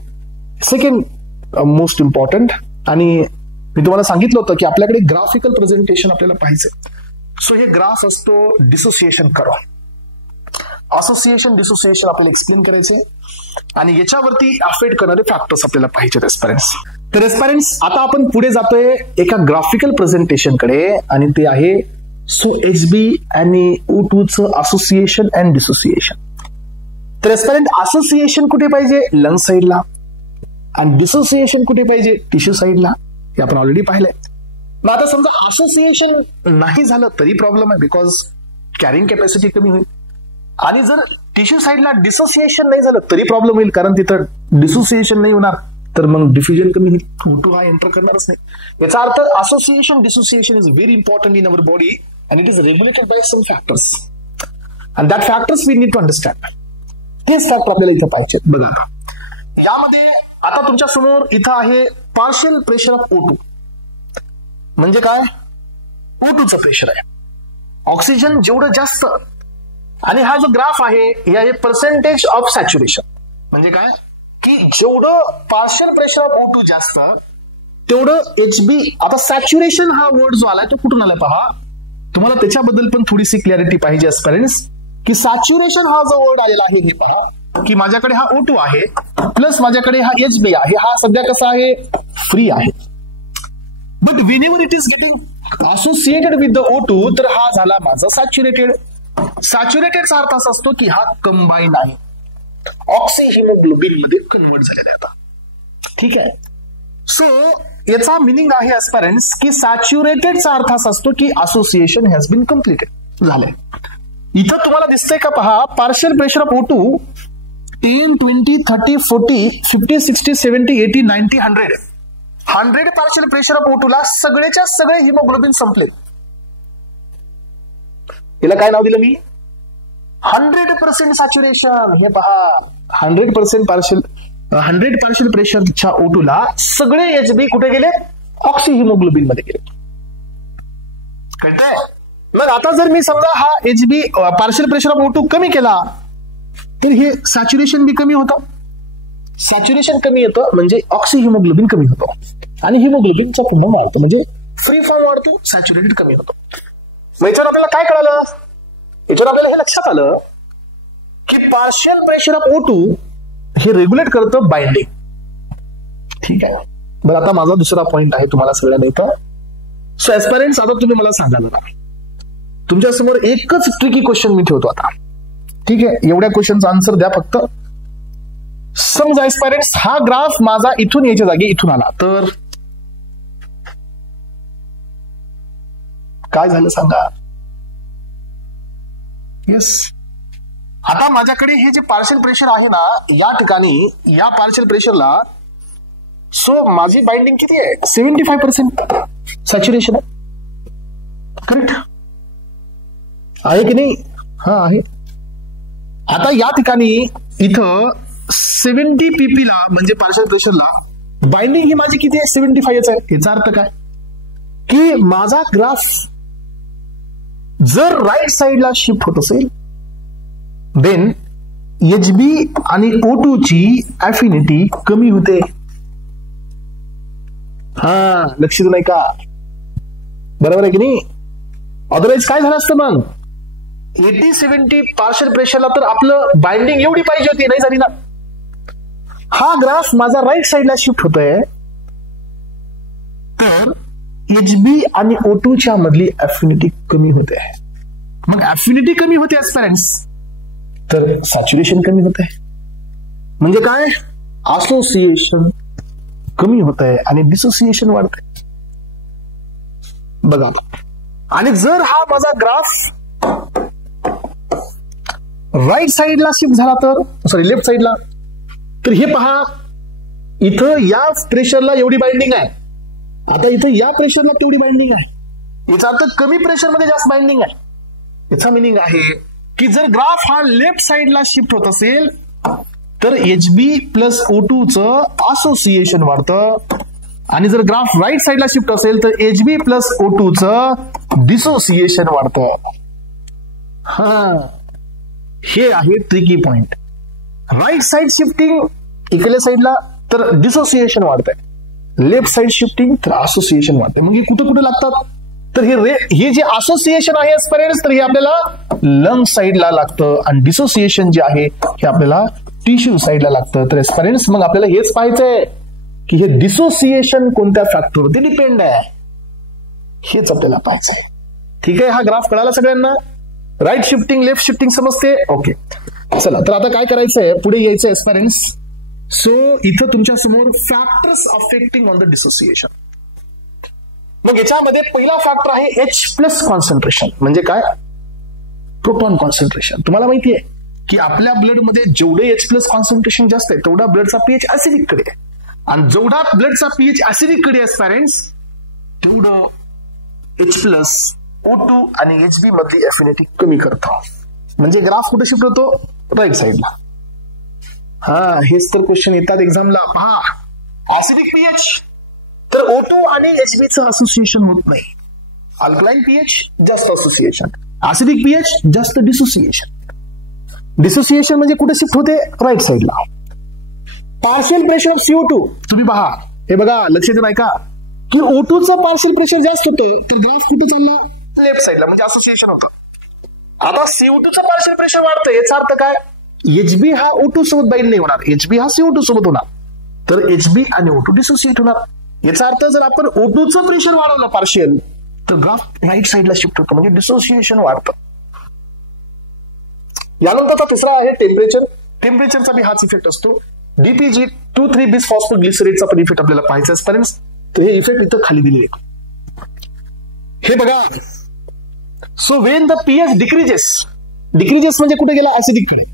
सेकंड मोस्ट इम्पॉर्टंट. आणि मी तुम्हाला सांगितलं होतं की आपल्याकडे ग्राफिकल प्रेझेंटेशन आपल्याला पाहिजे. सो हे ग्राफ असतो डिसोसिएशन कर्व. असोसिएशन डिसोसिएशन आपल्याला एक्सप्लेन करायचे आणि याच्यावरती अफेक्ट करणारे फॅक्टर्स आपल्याला पाहिजे रेस्पॅरन्स. तर रेस्पॅरन्स, आता आपण पुढे जातोय एका ग्राफिकल प्रेझेंटेशन कडे, आणि ते आहे सो HB आणि O2 चं असोसिएशन अँड डिसोसिएशन. तर रेस्पॅरंट, असोसिएशन कुठे पाहिजे, लंग साईडला, आणि डिसोसिएशन कुठे पाहिजे, टिश्यू साईडला. हे आपण ऑलरेडी पाहिलंय. मग आता समजा असोसिएशन नाही झालं तरी प्रॉब्लेम आहे, बिकॉज कॅरिंग कॅपॅसिटी कमी होईल. आणि जर टिश्यू साईडला डिसोसिएशन नाही झालं तरी प्रॉब्लेम होईल, कारण तिथं डिसोसिएशन नाही होणार, तर मग डिफ्युजन कमी होईल, O2 हा एंटर करणारच नाही. याचा अर्थ association dissociation is very important in our body and it is regulated by some factors, and that factors we need to understand. तेच फॅक्टर आपल्याला इथं पाहिजे. बघा, यामध्ये आता तुमच्या समोर इथं आहे पार्शियल प्रेशर ऑफ O2. म्हणजे काय, O2चं प्रेशर आहे. ऑक्सिजन जेवढं जास्त, आणि हा जो ग्राफ आहे हे आहे पर्सेंटेज ऑफ सॅच्युरेशन. म्हणजे काय की जेवढं पार्शियल प्रेशर ऑफ O2 जास्त तेवढं HB. आता सॅच्युरेशन हा वर्ड जो आलाय तो कुठून आला पहा, तुम्हाला त्याच्याबद्दल पण थोडीशी क्लॅरिटी पाहिजे पॅरेंट्स, की सॅच्युरेशन हा जो वर्ड आलेला आहे हे पहा, की माझ्याकडे हा O2 आहे प्लस माझ्याकडे हा HB आहे, हा सध्या कसा आहे, फ्री आहे. But whenever it is getting associated with the O2, तर हा झाला माझा सॅच्युरेटेड. सॅच्युरेटेडचा अर्थ असा असतो की हा कंबाईन आहे, ऑक्सी हिमोग्लोबिन मध्ये कन्वर्ट झालेला आहे. आता ठीक आहे. सो याचा मिनिंग आहे ऍस्परंट्स की सॅच्युरेटेडचा अर्थ असा असतो की असोसिएशन हॅज बीन कम्प्लिटेड झालंय. इथं तुम्हाला दिसतंय का पहा, partial pressure of O2 10, 20, 30, 40, 50, 60, 70, 80, 90, 100 partial pressure of O2 ला सगळेच्या सगळे हिमोग्लोबिन संपले. याला काय नाव दिलं मी, 100% सॅच्युरेशन. हे पहा, 100% पार्शियल प्रेशरच्या O2 ला सगळे HB कुठे गेले, ऑक्सी हिमोग्लोबिन मध्ये गेले. कळतंय. मग आता जर मी समजा हा HB partial pressure of O2 कमी केला तर हे सॅच्युरेशन बी कमी होतं. सॅच्युरेशन कमी येतं म्हणजे ऑक्सी हिमोग्लोबिन कमी होतो आणि हिमोग्लोबिनचा पुन्हा वाढतो, म्हणजे फ्री फॉर्म वाढतो, सॅच्युरेटेड कमी होतो. मग याच्यावर आपल्याला काय कळालं, याच्यावर आपल्याला हे लक्षात आलं की पार्शियल प्रेशर ऑफ O2 हे रेग्युलेट करतं बाइंडिंग. ठीक आहे. बरं, आता माझा दुसरा पॉइंट आहे तुम्हाला सगळ्यांना इथं. सो ऍस्परंट्स, आता तुम्ही मला सांगा ना, तुमच्या समोर एकच ट्रिकी क्वेश्चन मी ठेवतो आता. ठीक आहे, एवढ्या क्वेश्चनचा आन्सर द्या फक्त. समजा ऍस्परंट्स, हा ग्राफ माझा इथून याच्या जागी इथून आला, तर काय झालं सांगा. येस, आता माझ्याकडे हे जे पार्शियल प्रेशर आहे ना, या ठिकाणी या पार्शियल प्रेशरला सो माझी बाइंडिंग किती आहे, 75% सॅच्युरेशन आहे. करेक्ट आहे की नाही? हा आहे. आता या ठिकाणी इथं 70 pp ला म्हणजे पार्शियल प्रेशरला बाइंडिंग ही माझी किती आहे, 75 आहे. याचा अर्थ काय की माझा ग्राफ जर राईट साइडला शिफ्ट होत असेल देन HB आणि O2 ची अफिनिटी कमी होते. हा, लक्ष देऊ नाही का? बरोबर आहे की नाही? अदरवाईज काय झालं असतं मग, 80-70 पार्शियल प्रेशरला तर आपलं बाइंडिंग एवढी पाहिजे होती, नाही झाली ना. हा ग्राफ माझा राईट साइडला शिफ्ट होतोय तर HB आणि O2 च्या मधली अफिनिटी कमी होते. मग अफिनिटी कमी होते ऍस्पिरंट्स तर सॅच्युरेशन कमी होते. म्हणजे काय, असोसिएशन कमी होत आहे आणि डिसोसिएशन वाढत आहे. बघा, आणि जर हा माझा ग्राफ राईट साइडला शिफ्ट झाला तर, सॉरी लेफ्ट साइडला, तर हे पहा इथं या प्रेशरला एवढी बाइंडिंग आहे, आता इथं या प्रेशरला तेवढी बाइंडिंग आहे. याचा अर्थ कमी प्रेशर मध्ये जास्त बाइंडिंग आहे. याचा मिनिंग आहे की जर ग्राफ हा लेफ्ट साइडला शिफ्ट होत असेल तर HB प्लस O2 चं असोसिएशन वाढतं, आणि जर ग्राफ राईट साइडला शिफ्ट असेल तर HB प्लस O2 चं डिसोसिएशन वाढतं. हा, हे आहे tricky point. Right side shifting इकडल्या साइडला तर डिसोसिएशन वाढतंय, लेफ्ट साइड शिफ्टिंग तर असोसिएशन वाढतंय. मग हे कुठं कुठं लागतात, तर हे जे असोसिएशन आहे ऍस्पिरंट्स तर हे आपल्याला लंग साइडला लागतं, आणि डिसोसिएशन जे आहे हे आपल्याला टिश्यू साइडला लागतं. तर ऍस्पिरंट्स मग आपल्याला हेच पाहायचंय की हे डिसोसिएशन कोणत्या फॅक्टरवरती डिपेंड आहे, हेच आपल्याला पाहायचंय. ठीक आहे, हा ग्राफ कळाला सगळ्यांना? राईट शिफ्टिंग लेफ्ट शिफ्टिंग समजते? ओके, चला तर आता काय करायचंय, पुढे यायचं ऍस्पिरंट्स. सो इथं तुमच्या समोर factors affecting on the dissociation. मग याच्यामध्ये पहिला फॅक्टर आहे H प्लस कॉन्सन्ट्रेशन. म्हणजे काय, प्रोटॉन कॉन्सन्ट्रेशन. तुम्हाला माहिती आहे की आपल्या ब्लड मध्ये जेवढे H प्लस कॉन्सन्ट्रेशन जास्त आहे तेवढा ब्लडचा पीएच ऍसिडिक कडे आहे, आणि जेवढा ब्लडचा पीएच ऍसिडिक कडे आहे पॅरेंट्स तेवढं H प्लस O2 आणि HB मधली अफिनिटी कमी करतो. म्हणजे ग्राफ कुठे शिफ्ट होतो, राईट साइडला. हा, हेच तर क्वेश्चन येतात एक्झामला. पहा, ऍसिडिक पीएच तर O2 आणि HB चं असोसिएशन होत नाही, अल्कलाइन पीएच जास्त असोसिएशन, ऍसिडिक पीएच जास्त डिसोसिएशन. डिसोसिएशन म्हणजे कुठे शिफ्ट होते, राईट साइडला. पार्शियल प्रेशर ऑफ CO2 तुम्ही पहा, हे बघा लक्ष देऊ नाही का की O2 चं पार्शियल प्रेशर जास्त होतं तर ग्राफ कुठे चालला, लेफ्ट साइडला, म्हणजे असोसिएशन होतं. आता CO2 चं पार्शियल प्रेशर वाढतं, याचा अर्थ काय, HB हा O2 सोबत बाइंड नाही होणार, HB हा CO2 सोबत होणार, तर HB आणि O2 डिसोसिएट होणार. याचा अर्थ जर आपण O2 चं प्रेशर वाढवलं पार्शियल तर ग्राफ राईट साइडला शिफ्ट होतं, म्हणजे डिसोसिएशन वाढतं. यानंतर तिसरा आहे टेम्परेचर. टेम्परेचरचा बी हाच इफेक्ट असतो. DPG 2,3 बिस फॉस्फोग्लिसरेटचा पण इफेक्ट आपल्याला पाहायचा आहे. तर हे इफेक्ट इथं खाली दिलेले. हे बघा, so when the pH decreases म्हणजे कुठे गेला, ऍसिडिक कडे.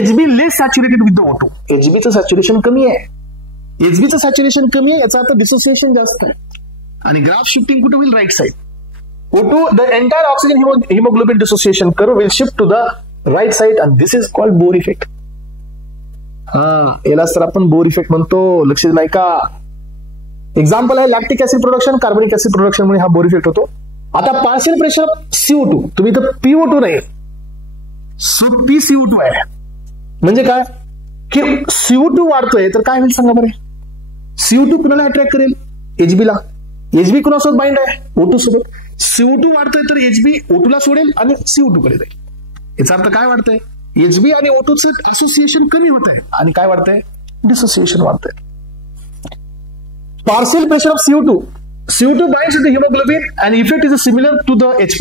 HB less saturated with the O2. HB चं सॅच्युरेशन कमी आहे, HB चं सॅच्युरेशन कमी आहे, याचा अर्थ डिसोसिएशन जास्त आहे, आणि ग्राफ शिफ्टिंग कुठे होईल, right side. O2 the entire oxygen haemoglobin dissociation curve will shift to the right side, and this is called Bohr effect. याला तर आपण बोर इफेक्ट म्हणतो, लक्ष नाही का. एक्झाम्पल आहे लॅक्टिक ऍसिड प्रोडक्शन, कार्बनिक ऍसिड प्रोडक्शन मुळे हा बोर इफेक्ट होतो. आता पार्शियल प्रेशर CO2, तुम्ही तर PO2 नाही, PCO2 आहे. म्हणजे काय की CO2 वाढतोय तर काय होईल सांगा बरे. CO2 कुणाला अट्रॅक्ट करेल, HB ला. HB कुणासोबत बाइंड आहे, O2 सोबत. CO2 वाढतोय तर HB O2 ला सोडेल आणि CO2 कडे जाईल. याचा अर्थ काय वाढतंय, HB आणि O2 चं असोसिएशन कमी होत आहे, आणि काय वाढतंय, डिसोसिएशन वाढतंय. Partial pressure of CO2 binds with the hemoglobin and effect is similar to the H+,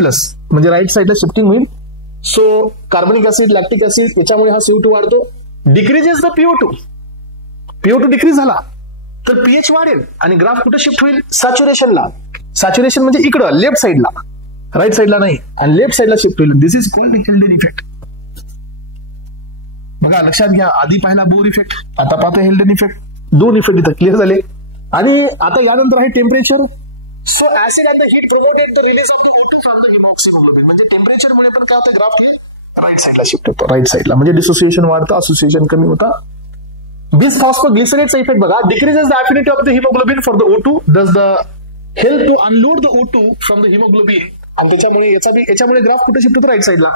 म्हणजे राईट साइडला शिफ्टिंग होईल. सो कार्बनिक ऍसिड, लॅक्टिक ऍसिड याच्यामुळे हा CO2 वाढतो. डिक्रीजेस द PO2 डिक्रीज झाला तर पीएच वाढेल, आणि ग्राफ कुठे शिफ्ट होईल, सॅच्युरेशनला. सॅच्युरेशन म्हणजे इकडं लेफ्ट साइडला. राईट साईडला नाही, आणि लेफ्ट साईडला शिफ्ट होईल. This is called Haldane effect. बघा लक्षात घ्या, आधी पाहिला बोर इफेक्ट, आता पाहतो हेल्डेन इफेक्ट. दोन इफेक्ट इथं क्लिअर झाले. आणि आता यानंतर आहे temperature. So acid and the heat promoted the release of the O2 from the oxyhaemoglobin. म्हणजे टेम्परेचरमुळे पण काय होतं, ग्राफ हे राईट साईडला शिफ्ट होतो. राईट साईडला म्हणजे डिसोसिएशन वाढतं, असोसिएशन कमी होतं. बिसफॉस्फोग्लिसरेटचा इफेक्ट बघा, decreases the affinity of the haemoglobin for the O2, does the help to unload the O2 from the haemoglobin. आणि त्याच्यामुळे याच्यामुळे ग्राफ कुठे शिफ्ट होतो, राईट साईडला.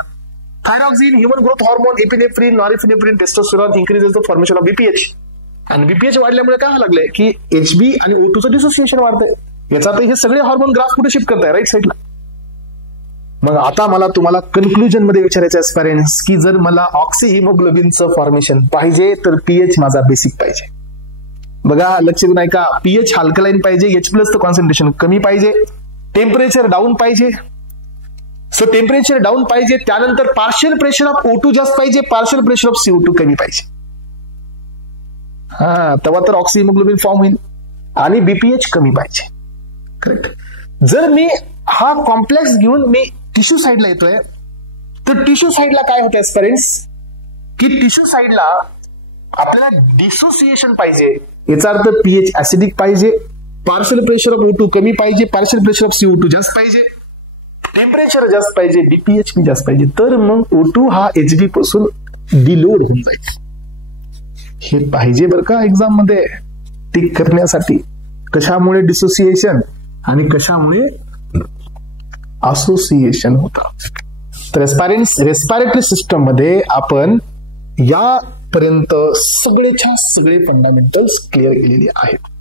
Thyroxine, human growth hormone, epinephrine, norepinephrine, testosterone increases the formation of BPH. आणि BPH वाढल्यामुळे काय व्हायला लागलंय की HB आणि O2चं डिसोसिएशन वाढतंय. याचा तर हे सगळे हार्मोन ग्राफ कुठे शिफ्ट करताय, राईट साईडला. मग आता मला तुम्हाला कन्क्लुजन मध्ये विचारायचं आहे पॅरेंट्स, की जर मला ऑक्सी हिमोग्लोबिनचं फॉर्मेशन पाहिजे तर पीएच माझा बेसिक पाहिजे. बघा लक्ष देऊन ऐका, पीएच अल्कलाइन पाहिजे, H+ कॉन्सन्ट्रेशन कमी पाहिजे, टेम्परेचर डाऊन पाहिजे. सो टेम्परेचर डाऊन पाहिजे, त्यानंतर पार्शियल प्रेशर ऑफ O2 जास्त पाहिजे, पार्शियल प्रेशर ऑफ CO2 कमी पाहिजे. तेव्हा तर ऑक्सी हिमोग्लोबिन फॉर्म होईल आणि बीपीएच कमी पाहिजे. करेक्ट. जर मी हा कॉम्प्लेक्स घेऊन मी टिश्यू साइडला येतोय, तर टिश्यू साइडला काय होतं एस्पेरेंट्स, की टिश्यू साइडला आपल्याला डिसोसिएशन पाहिजे. याचा अर्थ पीएच ऍसिडिक पाहिजे, पार्शियल प्रेशर ऑफ O2 कमी पाहिजे, पार्शियल प्रेशर ऑफ CO2 जास्त पाहिजे, टेम्परेचर जास्त पाहिजे, डीपीएच बी जास्त पाहिजे. तर मग O2 हा HB पासून डिलोड होऊन जाईल. हे पाहिजे बरं का एक्झाम मध्ये टिक करण्यासाठी. कशामुळे डिसोसिएशन आणि कशामुळे असोसिएशन होतं. तर रेस्पिरेटरी सिस्टम मध्ये आपण यापर्यंत सगळेच्या सगळे फंडामेंटल्स क्लिअर केलेले आहेत.